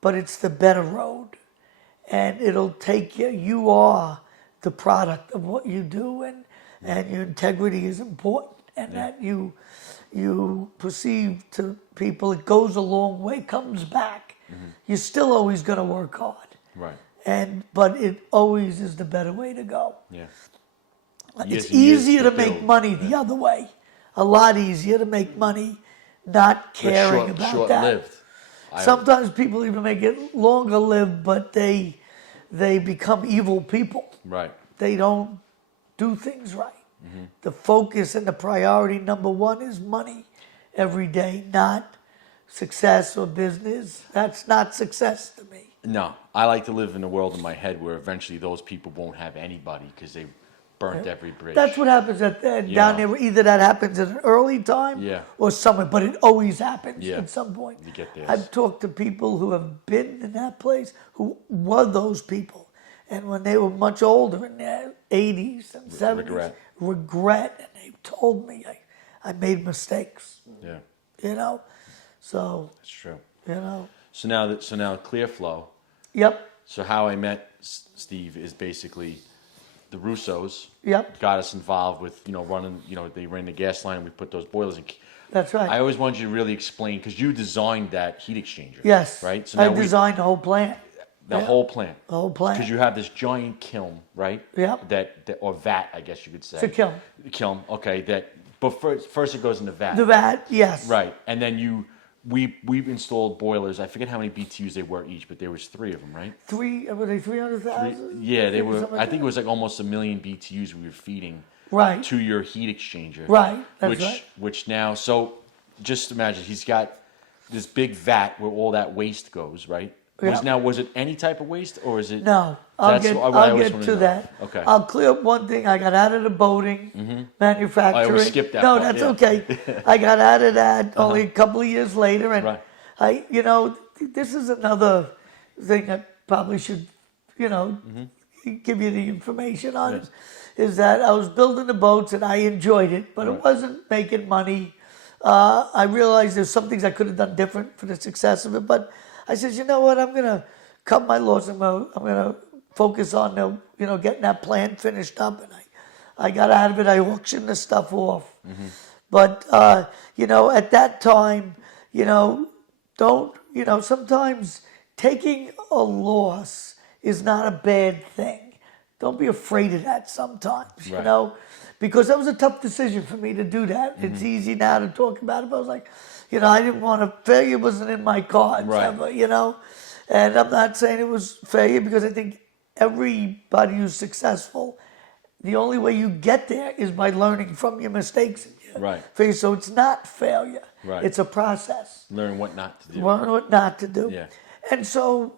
but it's the better road. And it'll take you, you are the product of what you do, and your integrity is important, and that you perceive to people, it goes a long way, comes back. You're still always going to work hard. Right. But it always is the better way to go. Yeah. It's Years and years easier to to make build. money the other way. A lot easier to make money not caring about that. Short-lived. Sometimes people even make it longer lived, but they become evil people. Right. They don't do things right. The focus and the priority number one is money every day, not success or business. That's not success to me. No, I like to live in a world in my head where eventually those people won't have anybody because they burnt every bridge. That's what happens down there. Either that happens at an early time or somewhere, but it always happens at some point. You get this. I've talked to people who have been in that place who were those people. And when they were much older, in their 80s and 70s, regret. And they told me I made mistakes. Yeah. You know? So, That's true. you know. So now ClearFlow. Yep. So how I met Steve is basically the Russos Yep. got us involved with, running, they ran the gas line and we put those boilers in. That's right. I always wanted you to really explain, because you designed that heat exchanger. Yes. Right? So I now designed the whole plant. the whole plant. The whole plant. Because you have this giant kiln, right? Yep. That or vat, I guess you could say. It's a kiln. Kiln, okay. But first it goes in the vat. The vat, yes. Right. And then we've installed boilers. I forget how many BTUs they were each, but there was 3 of them, right? Were they 300,000? Yeah, they were. I think it was like almost 1 million BTUs we were feeding Right. to your heat exchanger. Right, that's right. Which now, so just imagine he's got this big vat where all that waste goes, right? Yeah. Was it any type of waste, or is it? No, I'll That's get what I always to wanna know. that. Okay. I'll clear up one thing. I got out of the boating manufacturing. I always skip that No, part, that's yeah. okay. I got out of that only a couple of years later, and Right. this is another thing I probably should, give you the information on. Is that I was building the boats and I enjoyed it, but it wasn't making money. I realized there's some things I could have done different for the success of it, but I said, you know what, I'm going to cut my losses. I'm going to focus on getting that plant finished up, and I got out of it. I auctioned the stuff off. But at that time, sometimes taking a loss is not a bad thing. Don't be afraid of that sometimes, because that was a tough decision for me to do that. It's easy now to talk about it, but I was like, I didn't want to, failure wasn't in my cards ever, and I'm not saying it was failure, because I think everybody who's successful, the only way you get there is by learning from your mistakes. Failure. So it's not failure. It's a process. Learn what not to do. Learn what not to do. Yeah. And so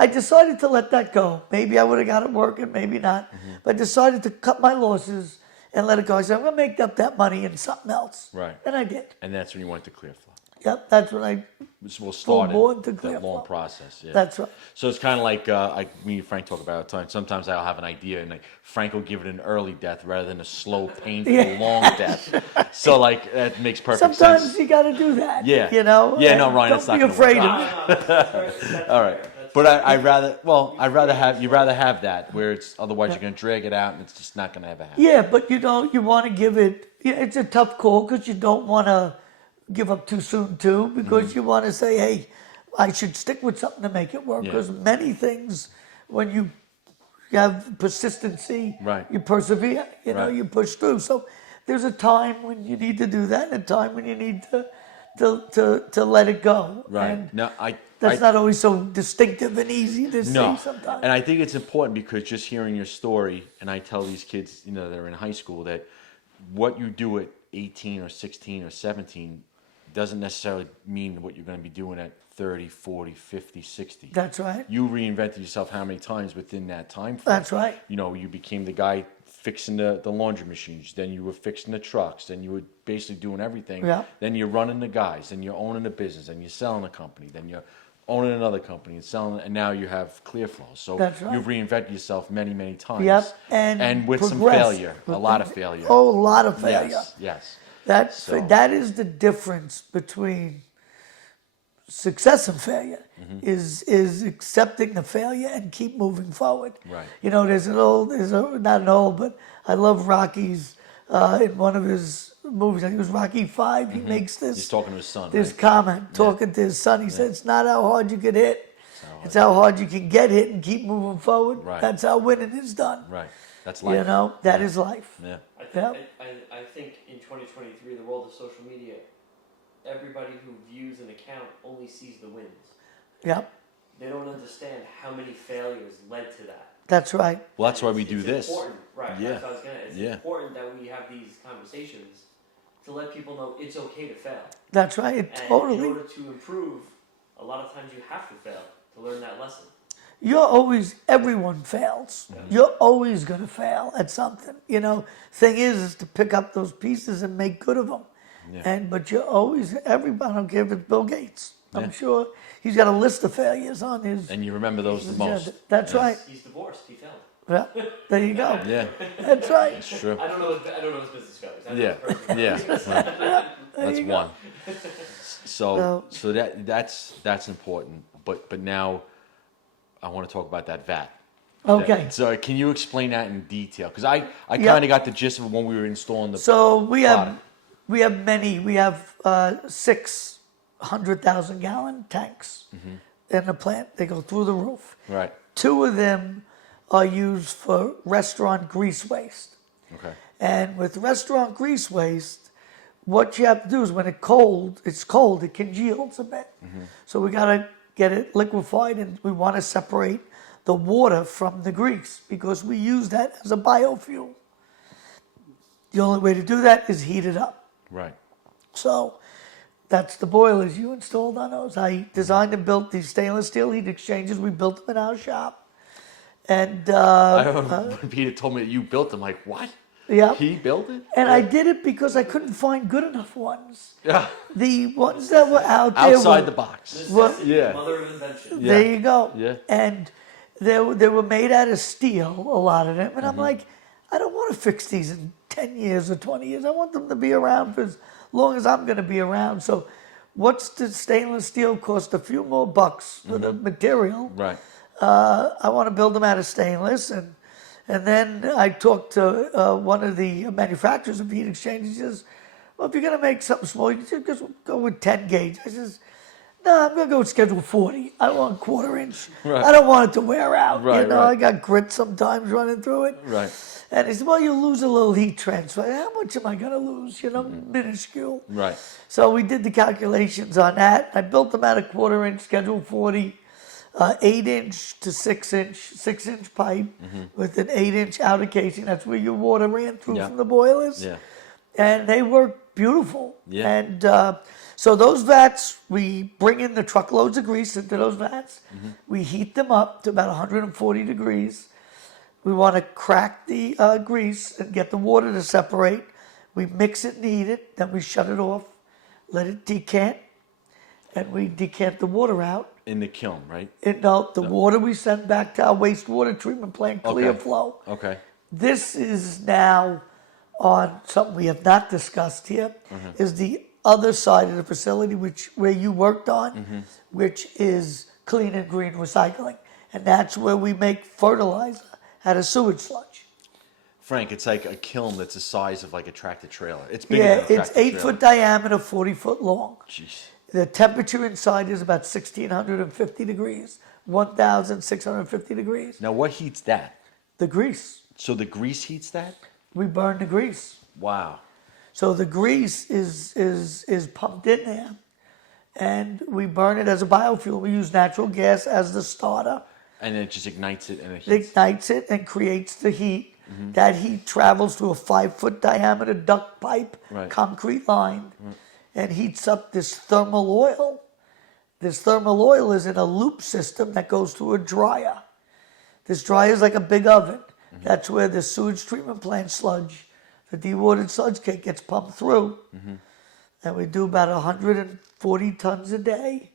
I decided to let that go. Maybe I would have got it working, maybe not. But I decided to cut my losses and let it go. I said, I'm going to make up that money in something else. Right. And I did. And that's when you went to ClearFlow. Yep, that's when I We'll start born to that long ClearFlow. process. Yeah. That's right. So it's kind of like me and Frank talk about it all the time. Sometimes I'll have an idea, and Frank will give it an early death rather than a slow, painful, long death. So that makes perfect sense. Sometimes you got to do that. Yeah. Yeah, no, Ryan, that's not don't be gonna afraid of it. All right. But I'd rather have that where it's otherwise you're going to drag it out and it's just not going to ever happen. Yeah, but you want to give it. It's a tough call because you don't want to give up too soon too, because you want to say, hey, I should stick with something to make it work. Because many things, when you have persistency, you persevere. You push through. So there's a time when you need to do that, and a time when you need to let it go. Right. And No, that's not always so distinctive and easy to No, see sometimes. and I think it's important because just hearing your story, and I tell these kids, that are in high school, that what you do at 18 or 16 or 17 doesn't necessarily mean what you're going to be doing at 30, 40, 50, 60. That's right. You reinvented yourself how many times within that time frame? That's right. You became the guy fixing the laundry machines, then you were fixing the trucks, then you were basically doing everything. Yeah. Then you're running the guys, then you're owning the business, then you're selling a company, then you're owning another company and selling, and now you have ClearFlow. So That's right. you've reinvented yourself many, many times. Yep. And with some progress. failure, a lot of failure. Oh, a lot of failure. Yes. That is the difference between success and failure. Is accepting the failure and keep moving forward. Right. Not an old, but I love Rocky's in one of his movies. I think it was Rocky V. He makes this. He's talking to his son. This right? comment, talking to his son. He said, "It's not how hard you get hit; it's how hard you can get hit and keep moving forward. Right. That's how winning is done. Right. That's life. That is life. Yeah. I think in 2023, the world of social media, everybody who views an account only sees the wins. Yep, They don't understand how many failures led to that. that's right. Well, that's why we do It's this. important, right? Yeah. That's what I was gonna. It's Yeah. important that we have these conversations to let people know it's okay to fail. That's right. And in Totally. order to improve, a lot of times you have to fail to learn that lesson. Everyone fails. You're always going to fail at something. Thing is to pick up those pieces and make good of them. Yeah. But you're always, everybody, I don't care if it's Bill Gates. Yeah. I'm sure he's got a list of failures on his. And you remember those the most. That's right. He's divorced. He failed. Yeah, there you go. Yeah. That's right. It's true. I don't know his business failures. I know Yeah. his personal Yeah. That's you go. one. So that's important. But now I want to talk about that VAT. Okay. So can you explain that in detail? Because I Yep. kind of got the gist of it when we were installing the. So we product. have many. We have 600,000 gallon tanks in the plant. They go through the roof. Right. 2 of them are used for restaurant grease waste. Okay. And with restaurant grease waste, what you have to do is when it's cold, it congeals a bit. So we got to get it liquefied, and we want to separate the water from the grease because we use that as a biofuel. The only way to do that is heat it up. Right. So that's the boilers you installed on those. I designed and built these stainless steel heat exchangers. We built them in our shop. And I remember when Peter told me that you built them. Like, what? yeah. He built it? And I did it because I couldn't find good enough ones. Yeah. The ones that were out there Outside were, the box. Necessity, Yeah. mother of invention. Yeah. There you go. Yeah. And they were made out of steel, a lot of them. And I'm like, I don't want to fix these in 10 years or 20 years. I want them to be around for as long as I'm going to be around. So what's the stainless steel cost a few more bucks for the material? Right. I want to build them out of stainless. And then I talked to one of the manufacturers of heat exchangers. He says, well, if you're going to make something small, you should just go with 10 gauge. I says, no, I'm going to go with schedule 40. I want 1/4 inch. Right. I don't want it to wear out. Right, right. I got grit sometimes running through it. Right. And he said, well, you lose a little heat transfer. How much am I going to lose? Minuscule. Right. So we did the calculations on that. I built them out of 1/4 inch, schedule 40, 8-inch to 6-inch, 6-inch pipe with an 8-inch outer casing. That's where your water ran through Yeah. from the boilers. Yeah. And they work beautiful. Yeah. And so those vats, we bring in the truckloads of grease into those vats. We heat them up to about 140 degrees. We want to crack the grease and get the water to separate. We mix it and heat it. Then we shut it off, let it decant, and we decant the water out. In the kiln, right? The water we send back to our wastewater treatment plant, clear Okay. flow. Okay. This is now on something we have not discussed here, is the other side of the facility where you worked on, which is clean and green recycling. And that's where we make fertilizer out of sewage sludge. Frank, it's like a kiln that's the size of like a tractor trailer. It's bigger Yeah, than a tractor it's 8-foot diameter, 40-foot long. Jeez. The temperature inside is about 1,650 degrees, 1,650 degrees. Now, what heats that? The grease. So the grease heats that? We burn the grease. Wow. So the grease is pumped in there, and we burn it as a biofuel. We use natural gas as the starter. And it just ignites it and it It heats. ignites it and creates the heat. That heat travels through a 5-foot diameter duct pipe, Right. concrete lined, and heats up this thermal oil. This thermal oil is in a loop system that goes through a dryer. This dryer is like a big oven. That's where the sewage treatment plant sludge, the dewatered sludge cake, gets pumped through. And we do about 140 tons a day,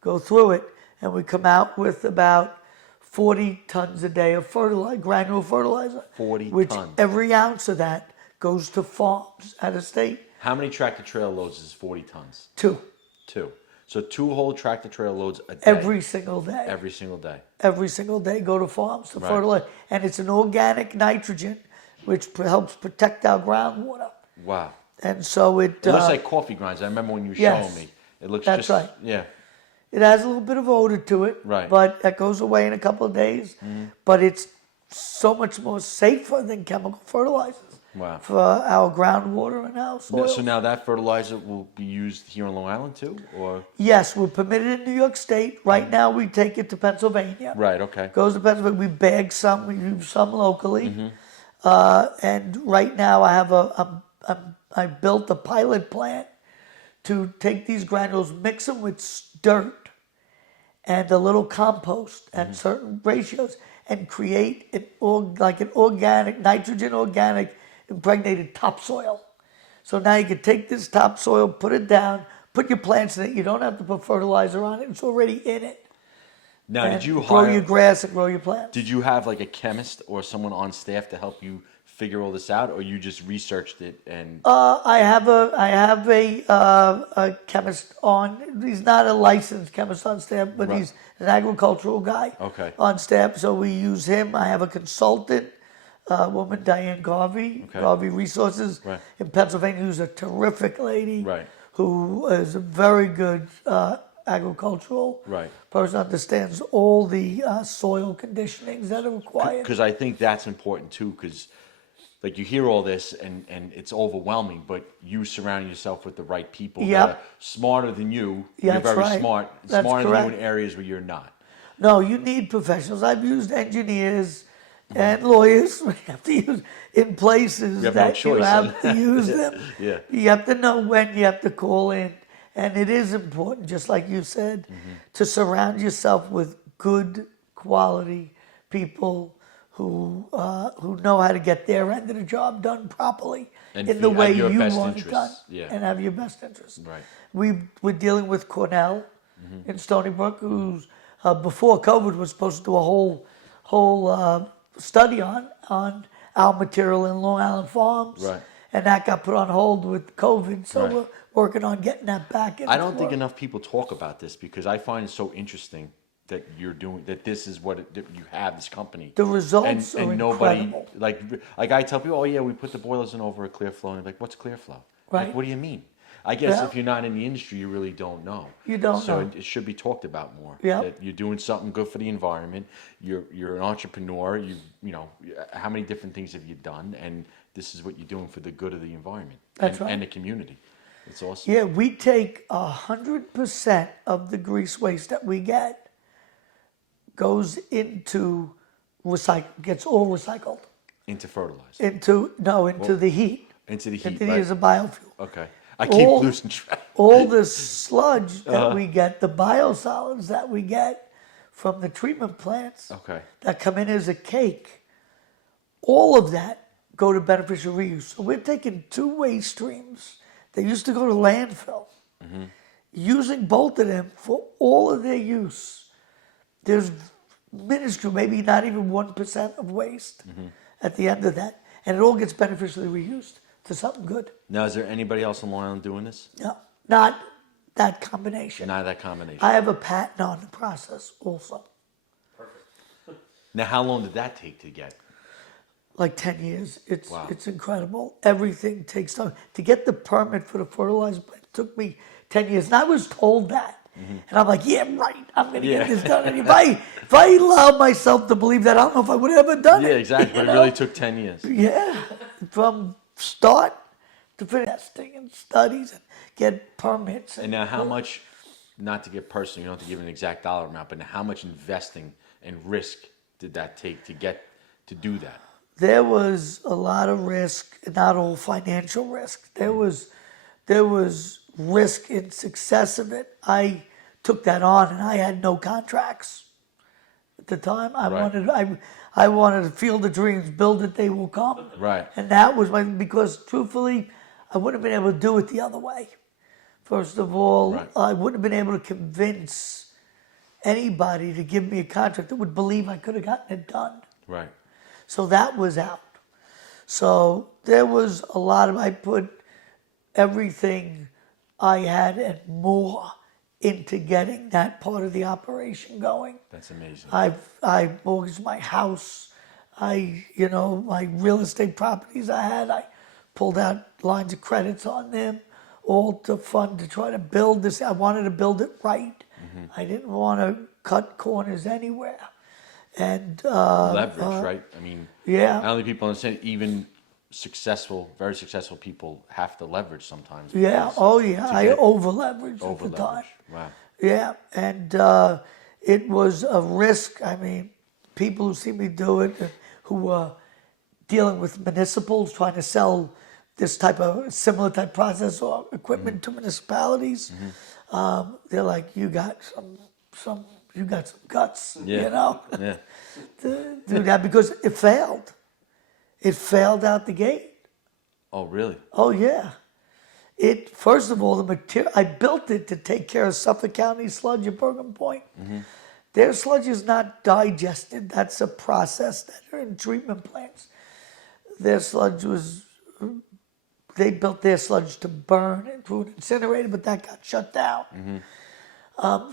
go through it, and we come out with about 40 tons a day of fertilizer, granular fertilizer. 40 which tons. every ounce of that goes to farms out of state. How many tractor trailer loads is 40 tons? 2 2. So 2 whole tractor trailer loads a day. every single day. Every single day. Every single day go to farms to Right. fertilize. And it's an organic nitrogen, which helps protect our groundwater. Wow. And so It looks like coffee grinds. I remember when you were Yes. showing me. It looks That's just right. yeah. it has a little bit of odor to it, Right. but that goes away in a couple of days. But it's so much more safer than chemical fertilizers Wow. for our groundwater and our soil. So now that fertilizer will be used here on Long Island too, or Yes, we're permitted in New York State. Right now, we take it to Pennsylvania. right? Okay. Goes to Pennsylvania. We bag some. We use some locally. And right now, I have I built a pilot plant to take these granules, mix them with dirt and a little compost at certain ratios, and create an organic nitrogen organic impregnated topsoil. So now you can take this topsoil, put it down, put your plants in it. You don't have to put fertilizer on it; it's already in it. Now, And did you grow hire? your grass and grow your plants? Did you have like a chemist or someone on staff to help you figure all this out, or you just researched it and? I have a chemist on. He's not a licensed chemist on staff, but Right. he's an agricultural guy Okay. on staff. So we use him. I have a consultant, woman, Diane Garvey, Okay. Garvey Resources Right. in Pennsylvania, who's a terrific lady, Right. who is a very good agricultural Right. person, understands all the soil conditionings that are required. Because I think that's important too. Because like you hear all this and it's overwhelming, but you surround yourself with the right people Yep. that are smarter than you. Yeah, you're that's very right. smart, That's smarter than you correct. in areas where you're not. No, you need professionals. I've used engineers and lawyers. We have to use in places You have no that you choice. have to use them. Yeah. You have to know when you have to call in. And it is important, just like you said, to surround yourself with good quality people who know how to get their end of the job done properly And in the have way your you best want it done, interests. Yeah. and have your best interests. Right. We're dealing with Cornell in Stony Brook, who's before COVID was supposed to do a whole study on our material in Long Island farms, Right. and that got put on hold with COVID. So Right. we're working on getting that back. I don't think enough people talk about this because I find it so interesting that you're doing that. This is what that you have this company. The results are nobody incredible. like I tell people, oh yeah, we put the boilers in over a clear flow, and they're like, what's clear flow? Right. Like, what do you mean? I guess Yeah. if you're not in the industry, you really don't know. You don't so know. it should be talked about more. Yeah. That you're doing something good for the environment. You're an entrepreneur. You know how many different things have you done, and this is what you're doing for the good of the environment That's right. and the community. It's awesome. Yeah, we take 100% of the grease waste that we get goes into gets all recycled Into fertilizer, into the heat. into the heat. Into the right? heat as a biofuel. Okay, I keep all- losing track. All the sludge that Uh-huh. we get, the biosolids that we get from the treatment plants Okay. that come in as a cake, all of that go to beneficial reuse. So we're taking two waste streams that used to go to landfill, using both of them for all of their use. There's minuscule, maybe not even 1% of waste at the end of that, and it all gets beneficially reused to something good. Now, is there anybody else on Long Island doing this? No, not that combination. Not that combination. I have a patent on the process also. Now, how long did that take to get? Like 10 years. Wow. It's incredible. Everything takes time. To get the permit for the fertilizer plant took me 10 years. And I was told that. And I'm like, yeah, right. I'm going to get this done. And if I allowed myself to believe that, I don't know if I would have ever done it. Yeah, exactly. But it you really know? took 10 years. Yeah. From start to finish testing and studies and get permits. And now, how much? Not to get personal, you don't have to give an exact dollar amount, but how much investing and risk did that take to do that? There was a lot of risk, not all financial risk. There was risk in success of it. I took that on, and I had no contracts at the time. I wanted to field the dreams, build it, they will come. Right. And that was because truthfully, I wouldn't have been able to do it the other way. First of all, Right. I wouldn't have been able to convince anybody to give me a contract that would believe I could have gotten it done. Right. So that was out. So there was a lot of, I put everything I had and more into getting that part of the operation going. That's amazing. I mortgaged my house. My real estate properties I had, I pulled out lines of credits on them, all to fund to try to build this. I wanted to build it right. I didn't want to cut corners anywhere. And Leverage, right? I mean, yeah. I don't think people understand. Even very successful people have to leverage sometimes. Yeah. because Oh, yeah. to I get over-leveraged at over the time. leverage. Wow. Yeah. And it was a risk. I mean, people who see me do it, who were dealing with municipals, trying to sell this type of similar type process or equipment to municipalities, they're like, you got some guts, Yeah. Yeah. to do that, because it failed. It failed out the gate. Oh, really? Oh yeah. First of all, the material, I built it to take care of Suffolk County sludge at Bergen Point. Their sludge is not digested. That's a process that are in treatment plants. Their sludge they built their sludge to burn and through an incinerator, but that got shut down.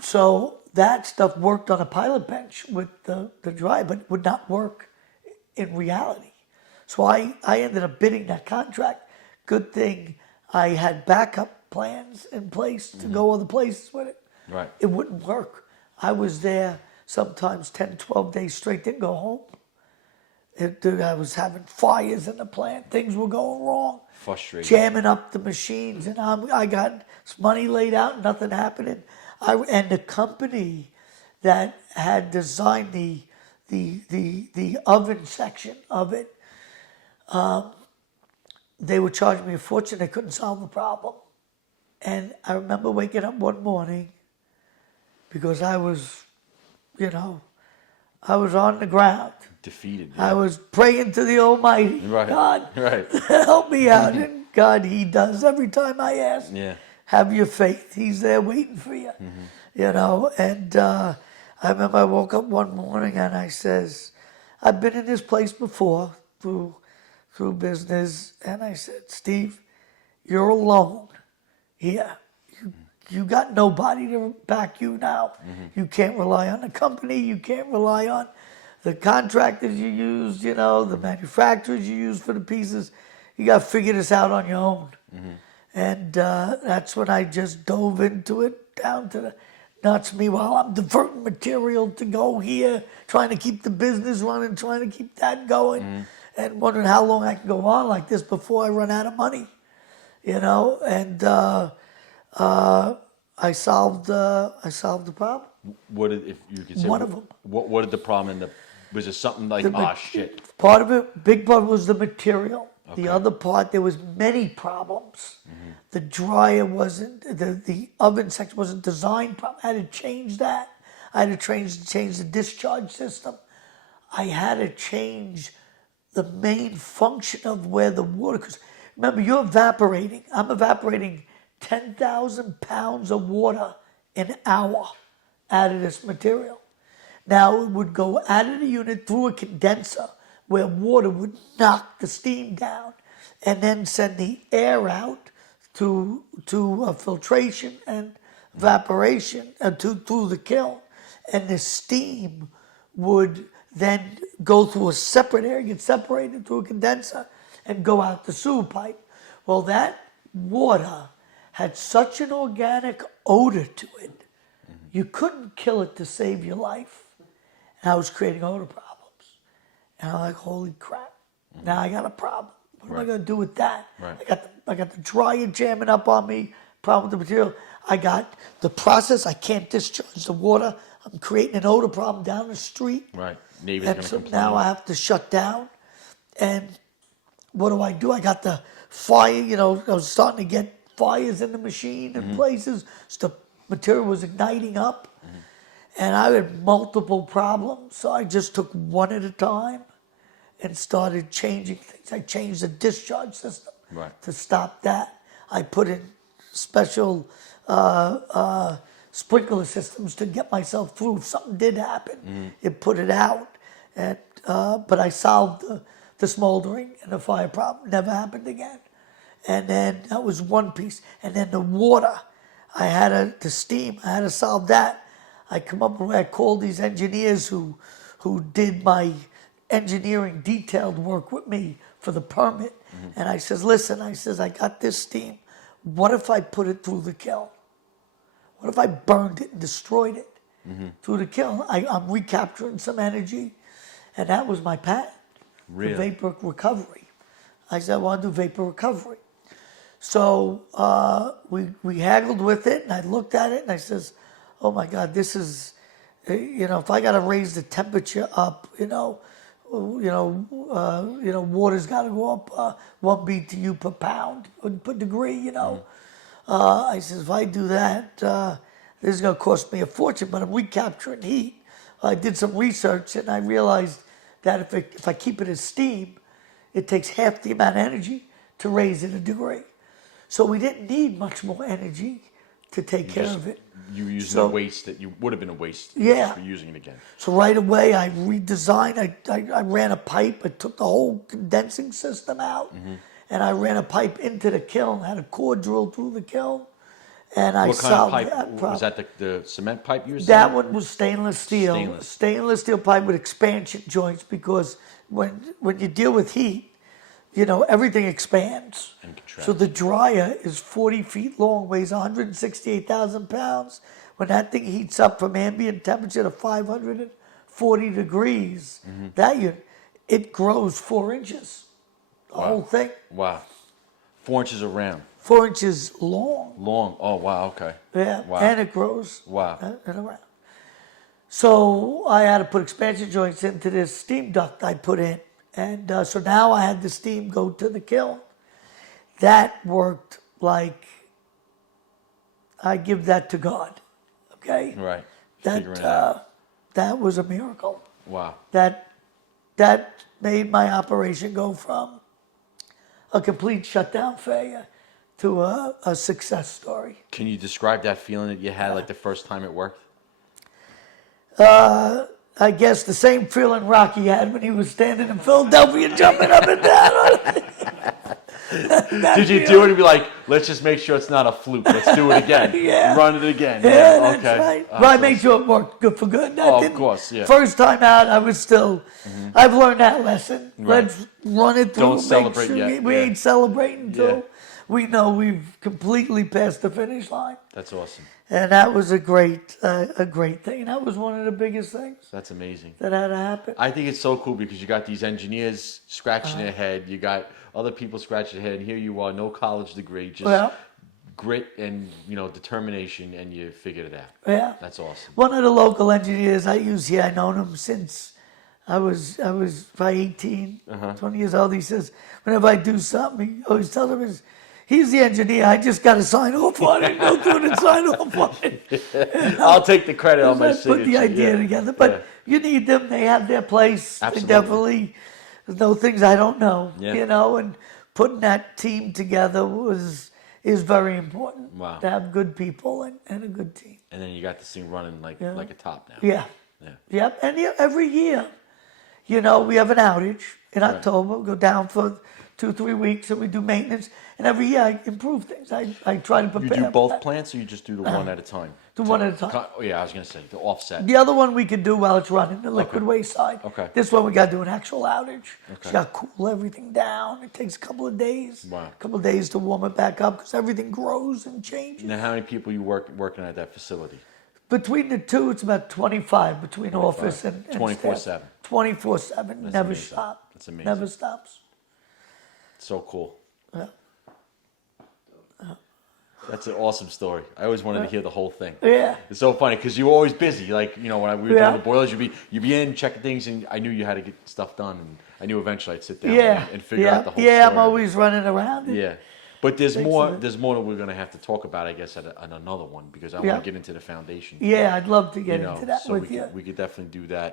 So that stuff worked on a pilot bench with the dry, but would not work in reality. So I ended up bidding that contract. Good thing I had backup plans in place to go other places with it. Right. It wouldn't work. I was there sometimes 10, 12 days straight, didn't go home. I was having fires in the plant. Things were going wrong. Frustrating. Jamming up the machines, and I got money laid out, nothing happening. And the company that had designed the oven section of it, they were charging me a fortune. They couldn't solve the problem. And I remember waking up one morning because I was on the ground. Defeated. I was praying to the Almighty. Right. God, Right. help me out. And God, He does every time I ask. Yeah. Have your faith. He's there waiting for you. And I remember I woke up one morning and I says, I've been in this place before through business. And I said, Steve, you're alone here. You got nobody to back you now. You can't rely on the company. You can't rely on the contractors you use, the manufacturers you use for the pieces. You got to figure this out on your own. And that's when I just dove into it, down to the nuts. Meanwhile, I'm diverting material to go here, trying to keep the business running, trying to keep that going, and wondering how long I can go on like this before I run out of money. And I solved the problem. What did, if you could say, One of them. What did the problem end up? Was it something like, shit? Part of it, big part was the material. Okay. The other part, there was many problems. The dryer wasn't, the oven section wasn't designed properly. I had to change that. I had to change the discharge system. I had to change the main function of where the water, because remember, you're evaporating. I'm evaporating 10,000 pounds of water an hour out of this material. Now it would go out of the unit through a condenser where water would knock the steam down and then send the air out to filtration and evaporation through the kiln. And the steam would then go through a separate area, get separated through a condenser, and go out the sewer pipe. Well, that water had such an organic odor to it, you couldn't kill it to save your life. And I was creating odor problems. And I'm like, holy crap, now I got a problem. What am I going to do with that? Right. I got the dryer jamming up on me, problem with the material. I got the process, I can't discharge the water. I'm creating an odor problem down the street. Right. Neighbors are And going to so complain. now I have to shut down. And what do? I got the fire, I was starting to get fires in the machine in places. So the material was igniting up. And I had multiple problems. So I just took one at a time and started changing things. I changed the discharge system to stop that. I put in special sprinkler systems to get myself through. If something did happen, it put it out. And, but I solved the smoldering and the fire problem. Never happened again. And then that was one piece. And then the water, the steam, I had to solve that. I come up with, I called these engineers who did my engineering detailed work with me for the permit. And I says, listen, I got this steam. What if I put it through the kiln? What if I burned it and destroyed it through the kiln? I'm recapturing some energy. And that was my patent, Really? the vapor recovery. I said, I want to do vapor recovery. So we haggled with it, and I looked at it, and I says, oh my God, this is, if I got to raise the temperature up, water's got to go up 1 BTU per pound, per degree, I says, if I do that, this is going to cost me a fortune, but I'm recapturing heat. I did some research, and I realized that if I keep it as steam, it takes half the amount of energy to raise it a degree. So we didn't need much more energy to take care of it. You used a waste that you would have been a waste Yeah. for using it again. So right away, I redesigned. I ran a pipe. I took the whole condensing system out, and I ran a pipe into the kiln. Had a core drilled through the kiln, and I What kind of solved pipe? that problem. Was that the cement pipe you were That saying? one was stainless steel. Stainless steel pipe with expansion joints, because when you deal with heat, everything expands. And contracts. So the dryer is 40 feet long, weighs 168,000 pounds. When that thing heats up from ambient temperature to 540 degrees, it grows 4 inches. The whole thing. Wow. 4 inches around. 4 inches long. Long. Oh, wow. Okay. Yeah, Wow. and it grows. Wow. And around. So I had to put expansion joints into this steam duct I put in. And so now I had the steam go to the kiln. That worked like, I give that to God, okay? Right. Figuring it That out. that was a miracle. Wow. That made my operation go from a complete shutdown failure to a success story. Can you describe that feeling that you had like the first time it worked? I guess the same feeling Rocky had when he was standing in Philadelphia jumping up and down. Did you do it and be like, let's just make sure it's not a fluke. Let's do it again. Yeah. Run it again. Yeah, that's okay. right. That's But I awesome. made sure it worked good for good. That Oh, of didn't- course, yeah. First time out, I was still, I've learned that lesson. Right. Let's run it through. Don't make celebrate sure yet, We yeah. ain't celebrating until Yeah. we know we've completely passed the finish line. That's awesome. And that was a great thing. And that was one of the biggest things That's amazing. that had to happen. I think it's so cool because you got these engineers scratching Uh-huh. their head. You got other people scratching their head. And here you are, no college degree, just Well, grit and determination, and you figured it out. yeah. That's awesome. One of the local engineers I use here, I've known him since I was probably 18, 20 years old. He says, whenever I do something, he always tells him, he's the engineer. I just got to sign off on it. Go through it and sign off on it. I'll take the credit on my I signature. put the idea yeah. together. But Yeah. you need them. They have their place. Absolutely. They definitely know things I don't know. Yeah. And putting that team together is very important. Wow. To have good people and a good team. And then you got this thing running like a top now. Yeah. Yeah. Yep. And every year, we have an outage in October. We go down for 2-3 weeks and we do maintenance. And every year I improve things. I try to You prepare. do for both that. plants, or you just do the one at a time? Do one at a time. Oh yeah, I was gonna say the offset. The other one we could do while it's running, the liquid waste side. Okay. This one we got to do an actual outage. Okay. So got to cool everything down. It takes a couple of days. Wow. A couple of days to warm it back up because everything grows and changes. Now, how many people you working at that facility? Between the two, it's about 25 between office and 24/7. staff. 24/7. Never amazing. stop. That's amazing. Never stops. So cool. Yeah. That's an awesome story. I always wanted to hear the whole thing. Yeah. It's so funny because you were always busy. Like, you know, when we were Yeah. doing the boilers, you'd be in checking things, and I knew you had to get stuff done. And I knew eventually I'd sit down Yeah. and figure yeah. out the whole Yeah, story. I'm always running around. Yeah. But there's Thanks more. for that. There's more that we're gonna have to talk about, I guess, at another one because I Yeah. want to get into the foundation. Yeah, I'd love to get You know, into that so with we you. could definitely do that.